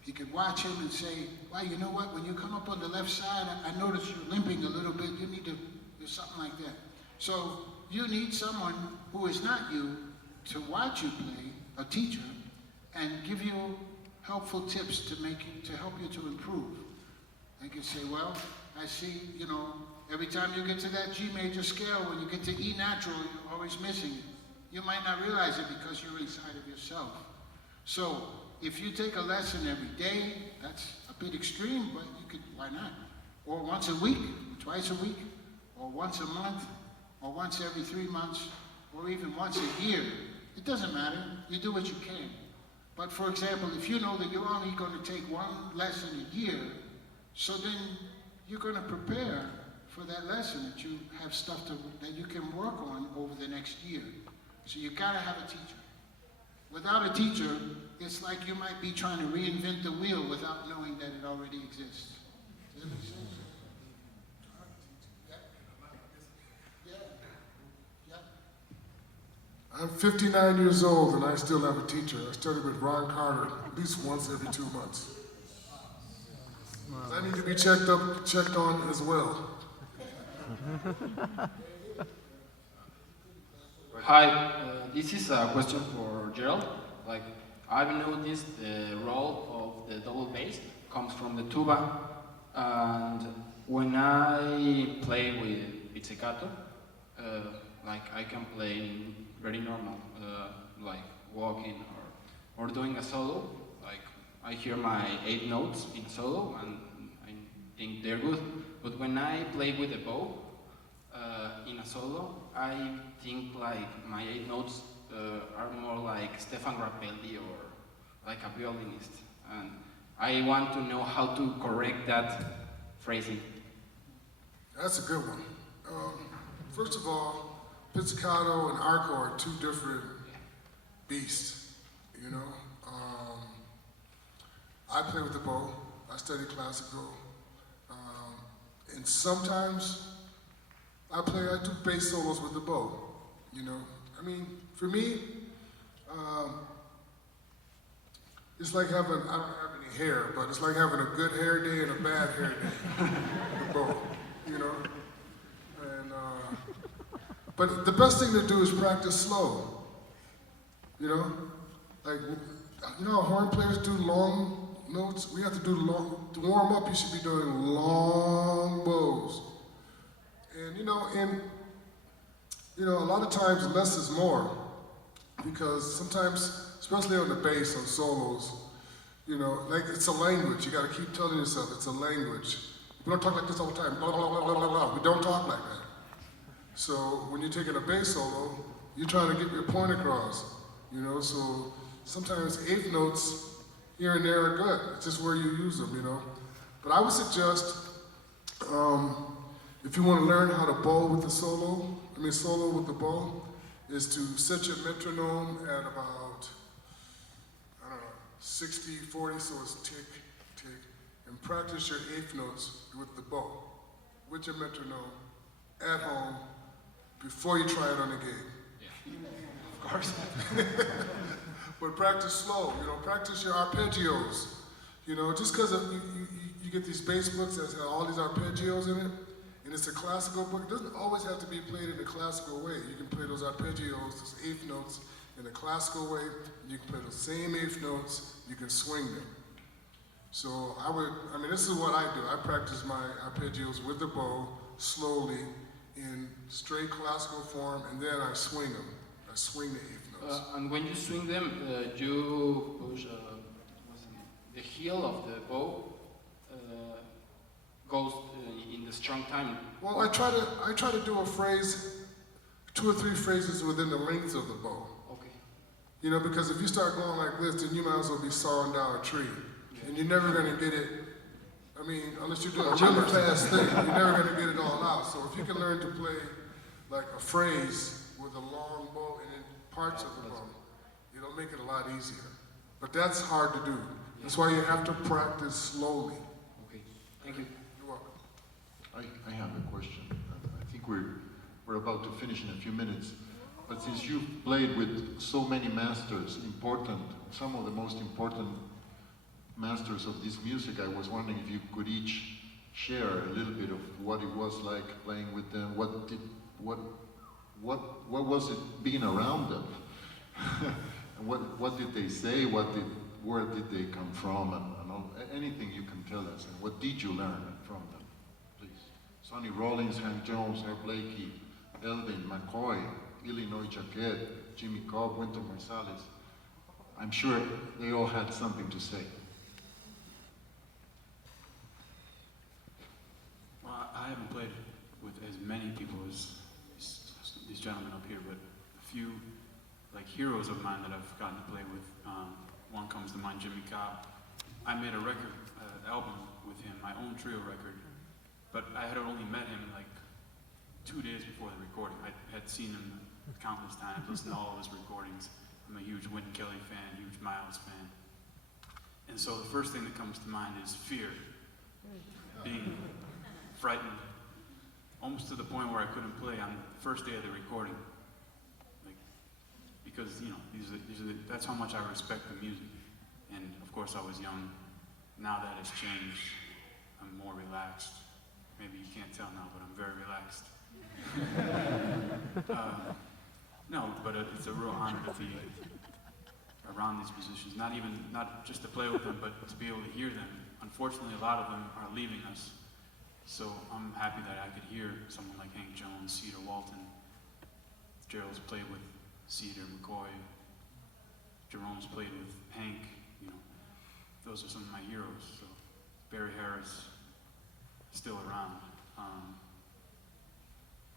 He could watch him and say, well, you know what, when you come up on the left side, I notice you're limping a little bit, you need to do something like that. So you need someone who is not you to watch you play, a teacher, and give you helpful tips to help you to improve. They can say, well, I see, you know, every time you get to that G major scale, when you get to E natural, you're always missing it. You might not realize it because you're inside of yourself. So if you take a lesson every day, that's a bit extreme, but you could, why not? Or once a week, twice a week, or once a month, or once every 3 months, or even once a year. It doesn't matter, you do what you can. But for example, if you know that you're only going to take one lesson a year, so then you're going to prepare for that lesson, that you have stuff that you can work on over the next year. So you gotta have a teacher. Without a teacher, it's like you might be trying to reinvent the wheel without knowing that it already exists. Does that make sense? I'm 59 years old and I still have a teacher. I studied with Ron Carter at least once every 2 months. I need to be checked on as well. Hi, this is a question for Gerald. Like, I've noticed the role of the double bass comes from the tuba, and when I play with pizzicato, like I can play very normal, like walking or doing a solo. Like I hear my 8 notes in solo and I think they're good. But when I play with the bow in a solo, I think like my 8 notes are more like Stefan Grappelli or like a violinist. And I want to know how to correct that phrasing. That's a good one. First of all, pizzicato and arco are 2 different beasts, you know. I play with the bow. I study classical. And sometimes I do bass solos with the bow, you know. I mean, for me, it's like having, I don't have any hair, but it's like having a good hair day and a bad hair day, the bow, you know. And But the best thing to do is practice slow. You know, like, you know how horn players do long notes? We have to do long, to warm up you should be doing long bows. And you know, a lot of times less is more. Because sometimes, especially on the bass, on solos, you know, like it's a language. You gotta keep telling yourself it's a language. We don't talk like this all the time, blah, blah, blah, blah, blah, blah. We don't talk like that. So when you're taking a bass solo, you're trying to get your point across, you know, so sometimes eighth notes here and there are good. It's just where you use them, you know. But I would suggest, if you want to learn how to bow with the solo with the bow, is to set your metronome at about, I don't know, 60, 40, so it's tick, tick, and practice your eighth notes with the bow, with your metronome, at home, before you try it on the gig. Yeah. Of course. But practice slow, you know, practice your arpeggios. You know, just because you get these bass books that have all these arpeggios in it, and it's a classical book, it doesn't always have to be played in a classical way. You can play those arpeggios, those eighth notes, in a classical way, and you can play those same eighth notes, you can swing them. So this is what I do. I practice my arpeggios with the bow, slowly, in straight classical form, and then I swing them. I swing the eighth notes. And when you swing them, you push the heel of the bow goes in the strong time. Well, I try to do a phrase, 2 or 3 phrases within the length of the bow. Okay. You know, because if you start going like this, then you might as well be sawing down a tree. Yeah. And you're never gonna get it, I mean, unless you're doing a really fast thing, you're never gonna get it all out. So if you can learn to play like a phrase with a long bow and in parts of the bow, it'll make it a lot easier. But that's hard to do. That's why you have to practice slowly. Okay, thank you. You're welcome. I have a question. I think we're about to finish in a few minutes. But since you've played with so many masters, some of the most important masters of this music, I was wondering if you could each share a little bit of what it was like playing with them. What was it being around them? And what did they say? Where did they come from? And all, anything you can tell us. And what did you learn from them, please? Sonny Rollins, Hank Jones, Herb Blakey, Elvin, McCoy, Illinois Jacquet, Jimmy Cobb, Wynton Marsalis. I'm sure they all had something to say. Well, I haven't played with as many people as these gentlemen up here, but a few like heroes of mine that I've gotten to play with. One comes to mind, Jimmy Cobb. I made a record album with him, my own trio record, but I had only met him like 2 days before the recording. I had seen him countless times, listened to all of his recordings. I'm a huge Wynton Kelly fan, huge Miles fan. And so the first thing that comes to mind is fear. Being frightened, almost to the point where I couldn't play on the first day of the recording. Because, you know, that's how much I respect the music. And of course I was young. Now that has changed. I'm more relaxed. Maybe you can't tell now, but I'm very relaxed. No, but it's a real honor to be around these musicians. Not just to play with them, but to be able to hear them. Unfortunately, a lot of them are leaving us. So I'm happy that I could hear someone like Hank Jones, Cedar Walton. Gerald's played with Cedar, McCoy, Jerome's played with Hank, you know, those are some of my heroes. So Barry Harris, still around.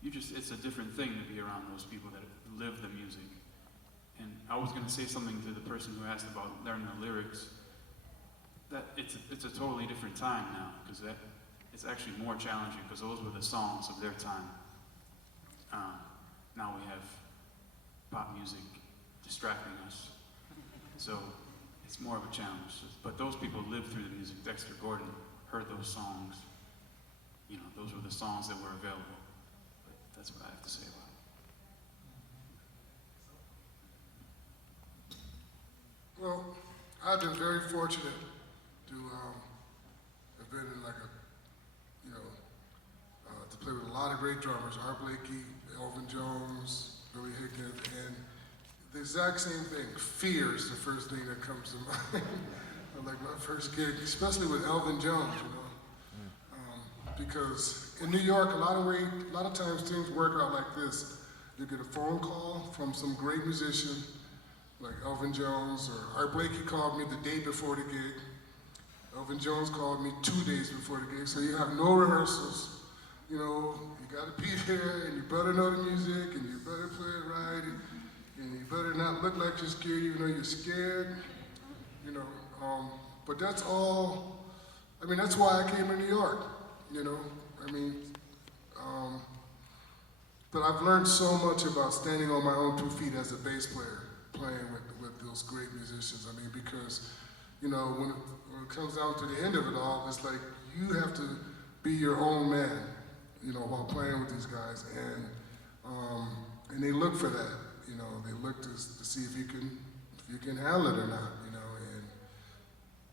It's a different thing to be around those people that live the music. And I was going to say something to the person who asked about learning the lyrics. That it's a totally different time now, because it's actually more challenging, because those were the songs of their time. Now we have pop music distracting us. So it's more of a challenge. But those people lived through the music. Dexter Gordon heard those songs. You know, those were the songs that were available. But that's what I have to say about it. Well, I've been very fortunate to have been in to play with a lot of great drummers, Art Blakey, Elvin Jones, Billy Higgins, and the exact same thing. Fear is the first thing that comes to mind. Like my first gig, especially with Elvin Jones, you know, because in New York, a lot of times things work out like this. You get a phone call from some great musician, like Elvin Jones, or Art Blakey called me the day before the gig. Elvin Jones called me 2 days before the gig, so you have no rehearsals. You know, you gotta be there, and you better know the music, and you better play it right, and you better not look like you're scared, even though you're scared, you know. But that's all, I mean, that's why I came to New York, you know. I mean, but I've learned so much about standing on my own 2 feet as a bass player, playing with those great musicians. I mean, because, you know, when it comes down to the end of it all, it's like you have to be your own man, you know, while playing with these guys. And they look for that, you know, they look to see if you can handle it or not, you know.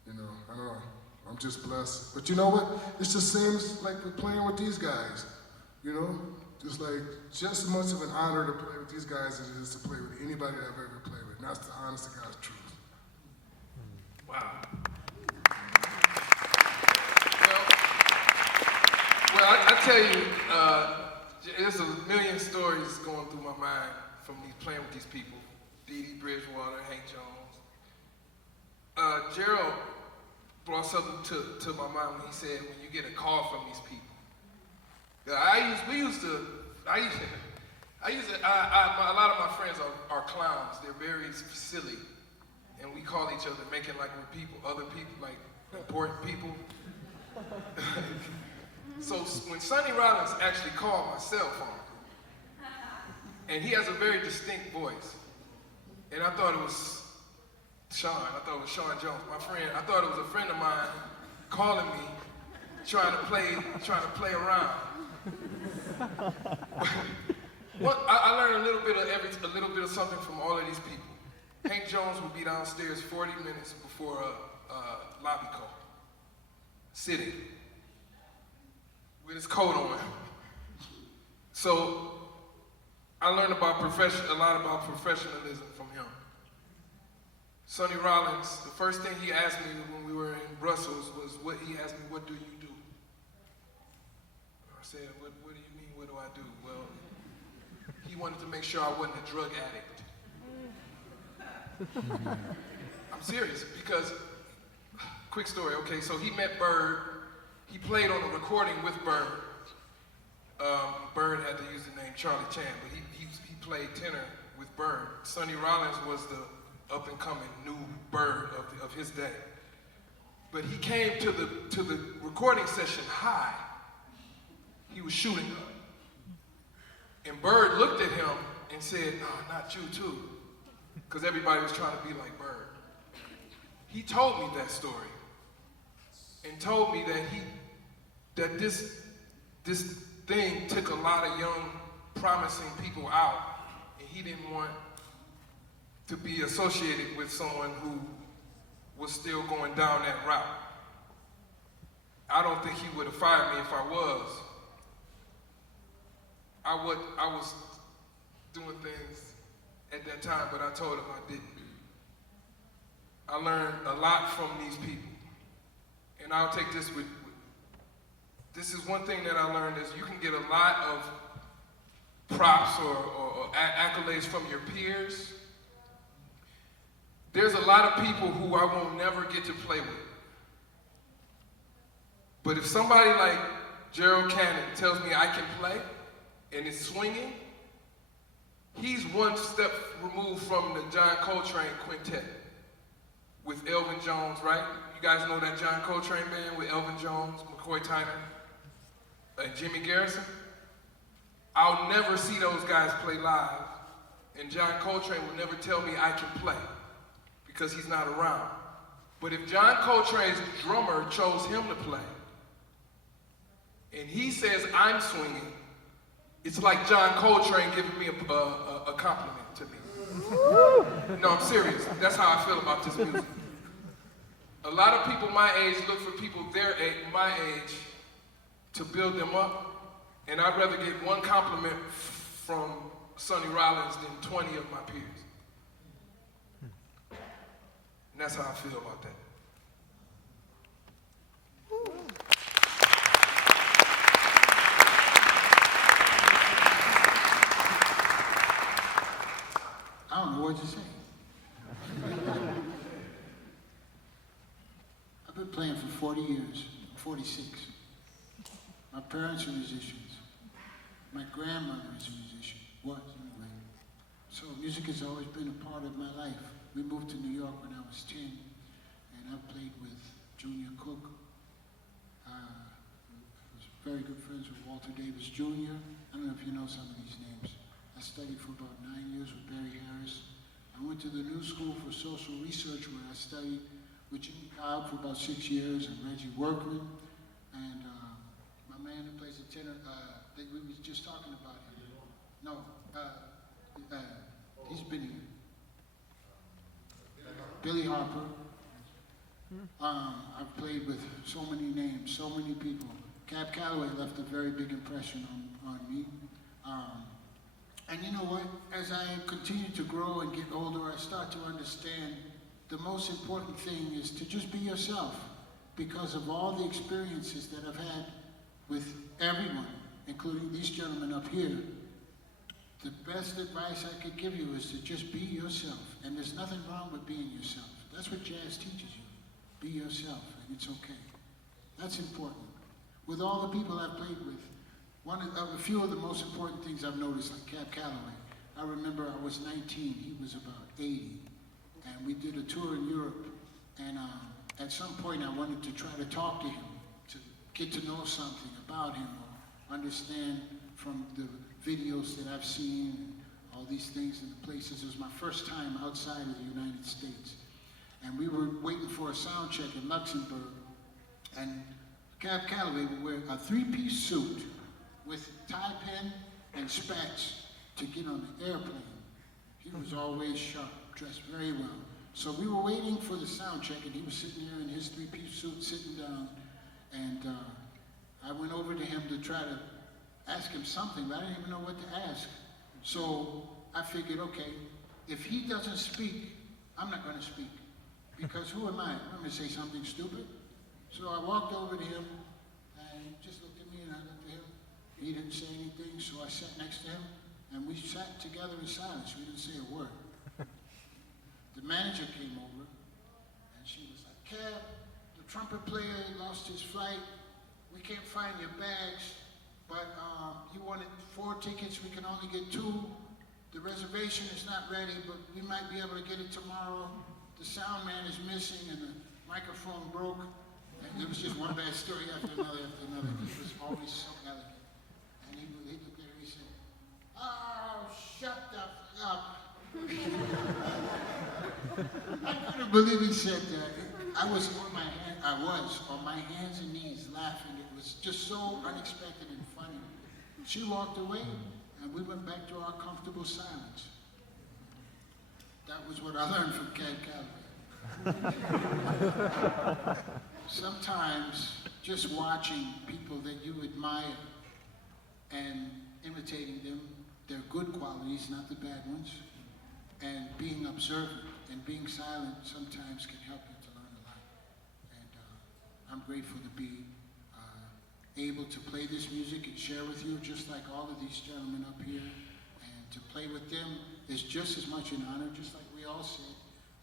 You know, I don't know, I'm just blessed. But you know what? It's the same as like with playing with these guys, you know? It's like just as much of an honor to play with these guys as it is to play with anybody that I've ever played with. And that's the honest to God's truth. Wow. Well, I tell you, there's a million stories going through my mind from playing with these people. Dee Dee Bridgewater, Hank Jones. Gerald brought something to my mind when he said, when you get a call from these people. A lot of my friends are clowns. They're very silly. And we call each other, making like we're people, other people, like important people. So when Sonny Rollins actually called my cell phone, and he has a very distinct voice, and I thought it was Sean Jones, my friend. I thought it was a friend of mine calling me, trying to play around. I learned a little bit of something from all of these people. Hank Jones would be downstairs 40 minutes before a lobby call, sitting with his coat on. So I learned a lot about professionalism from him. Sonny Rollins, the first thing he asked me when we were in Brussels was, what do you do? I said, what do you mean, what do I do? Well, he wanted to make sure I wasn't a drug addict. I'm serious, because, quick story, okay, so he met Bird. He played on a recording with Bird. Bird had to use the name Charlie Chan, but he played tenor with Bird. Sonny Rollins was the up-and-coming new Bird of his day. But he came to the recording session high. He was shooting up. And Bird looked at him and said, no, not you too. Because everybody was trying to be like Bird. He told me that story. And told me that this thing took a lot of young, promising people out. And he didn't want to be associated with someone who was still going down that route. I don't think he would have fired me if I was. I was doing things at that time, but I told him I didn't. I learned a lot from these people. And I'll take this with this is one thing that I learned is you can get a lot of props or accolades from your peers. There's a lot of people who I will never get to play with. But if somebody like Gerald Cannon tells me I can play and is swinging, he's one step removed from the John Coltrane Quintet with Elvin Jones, right? You guys know that John Coltrane band with Elvin Jones, McCoy Tyner, and Jimmy Garrison? I'll never see those guys play live, and John Coltrane will never tell me I can play because he's not around. But if John Coltrane's drummer chose him to play, and he says I'm swinging, it's like John Coltrane giving me a compliment to me. No, I'm serious. That's how I feel about this music. A lot of people my age look for people my age to build them up, and I'd rather get one compliment from Sonny Rollins than 20 of my peers. And that's how I feel about that. I don't know what to say. I've been playing for 40 years, 46. My parents are musicians. My grandmother is a musician, was anyway. So music has always been a part of my life. We moved to New York when I was 10, and I played with Junior Cook. I was very good friends with Walter Davis Jr. I don't know if you know some of these names. I studied for about 9 years with Barry Harris. I went to the New School for Social Research where I studied with Jimmy Cobb for about 6 years and Reggie Workman. And my man who plays the tenor, we were just talking about him. No, he's been here. Billy Harper. I've played with so many names, so many people. Cab Calloway left a very big impression on me. And you know what? As I continue to grow and get older, I start to understand the most important thing is to just be yourself, because of all the experiences that I've had with everyone, including these gentlemen up here. The best advice I could give you is to just be yourself. And there's nothing wrong with being yourself. That's what jazz teaches you. Be yourself, and it's okay. That's important. With all the people I've played with, a few of the most important things I've noticed, like Cab Calloway. I remember I was 19, he was about 80. And we did a tour in Europe. And at some point I wanted to try to talk to him, to get to know something about him, or understand from the videos that I've seen, and all these things and the places. It was my first time outside of the United States. And we were waiting for a sound check in Luxembourg. And Cab Calloway would wear a three-piece suit with tie pin and spats to get on the airplane. He was always sharp, dressed very well. So we were waiting for the sound check, and he was sitting there in his three-piece suit, sitting down. And I went over to him to try to ask him something, but I didn't even know what to ask. So I figured, okay, if he doesn't speak, I'm not going to speak. Because who am I? I'm going to say something stupid. So I walked over to him, and he just looked at me, and I looked at him. He didn't say anything, so I sat next to him, and we sat together in silence. We didn't say a word. The manager came over, and she was like, Cab, the trumpet player lost his flight. We can't find your bags, but you wanted 4 tickets. We can only get 2. The reservation is not ready, but we might be able to get it tomorrow. The sound man is missing, and the microphone broke. And there was just one bad story after another after another. He was always so elegant. And he looked at her and he said, oh, shut the f up. I couldn't believe he said that. I was on my hands and knees laughing. It was just so unexpected and funny. She walked away, and we went back to our comfortable silence. That was what I learned from Cab Calloway. Sometimes just watching people that you admire and imitating them, their good qualities, not the bad ones, and being observant and being silent sometimes can help you to learn a lot. And I'm grateful to be able to play this music and share with you, just like all of these gentlemen up here. And to play with them is just as much an honor, just like we all said.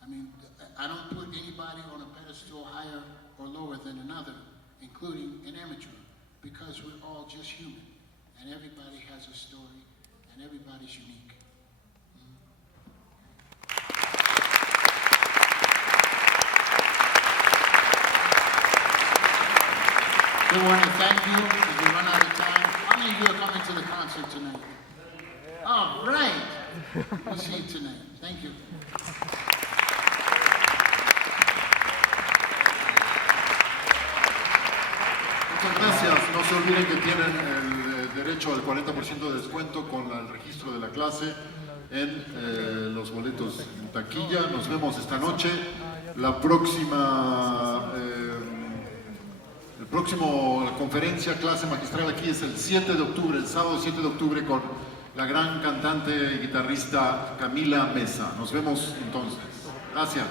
I mean, I don't put anybody on a pedestal higher or lower than another, including an amateur, because we're all just human, and everybody has a story, and everybody's unique. We want to thank you as we run out of time. How many of you are coming to the concert tonight? All right. We'll see you tonight. Thank you. Muchas gracias. No se olviden que tienen el derecho al 40% de descuento con el registro de la clase en los boletos en taquilla. Nos vemos esta noche. La próxima la conferencia, clase magistral aquí es el 7 de octubre, el sábado 7 de octubre con la gran cantante y guitarrista Camila Mesa. Nos vemos entonces. Gracias.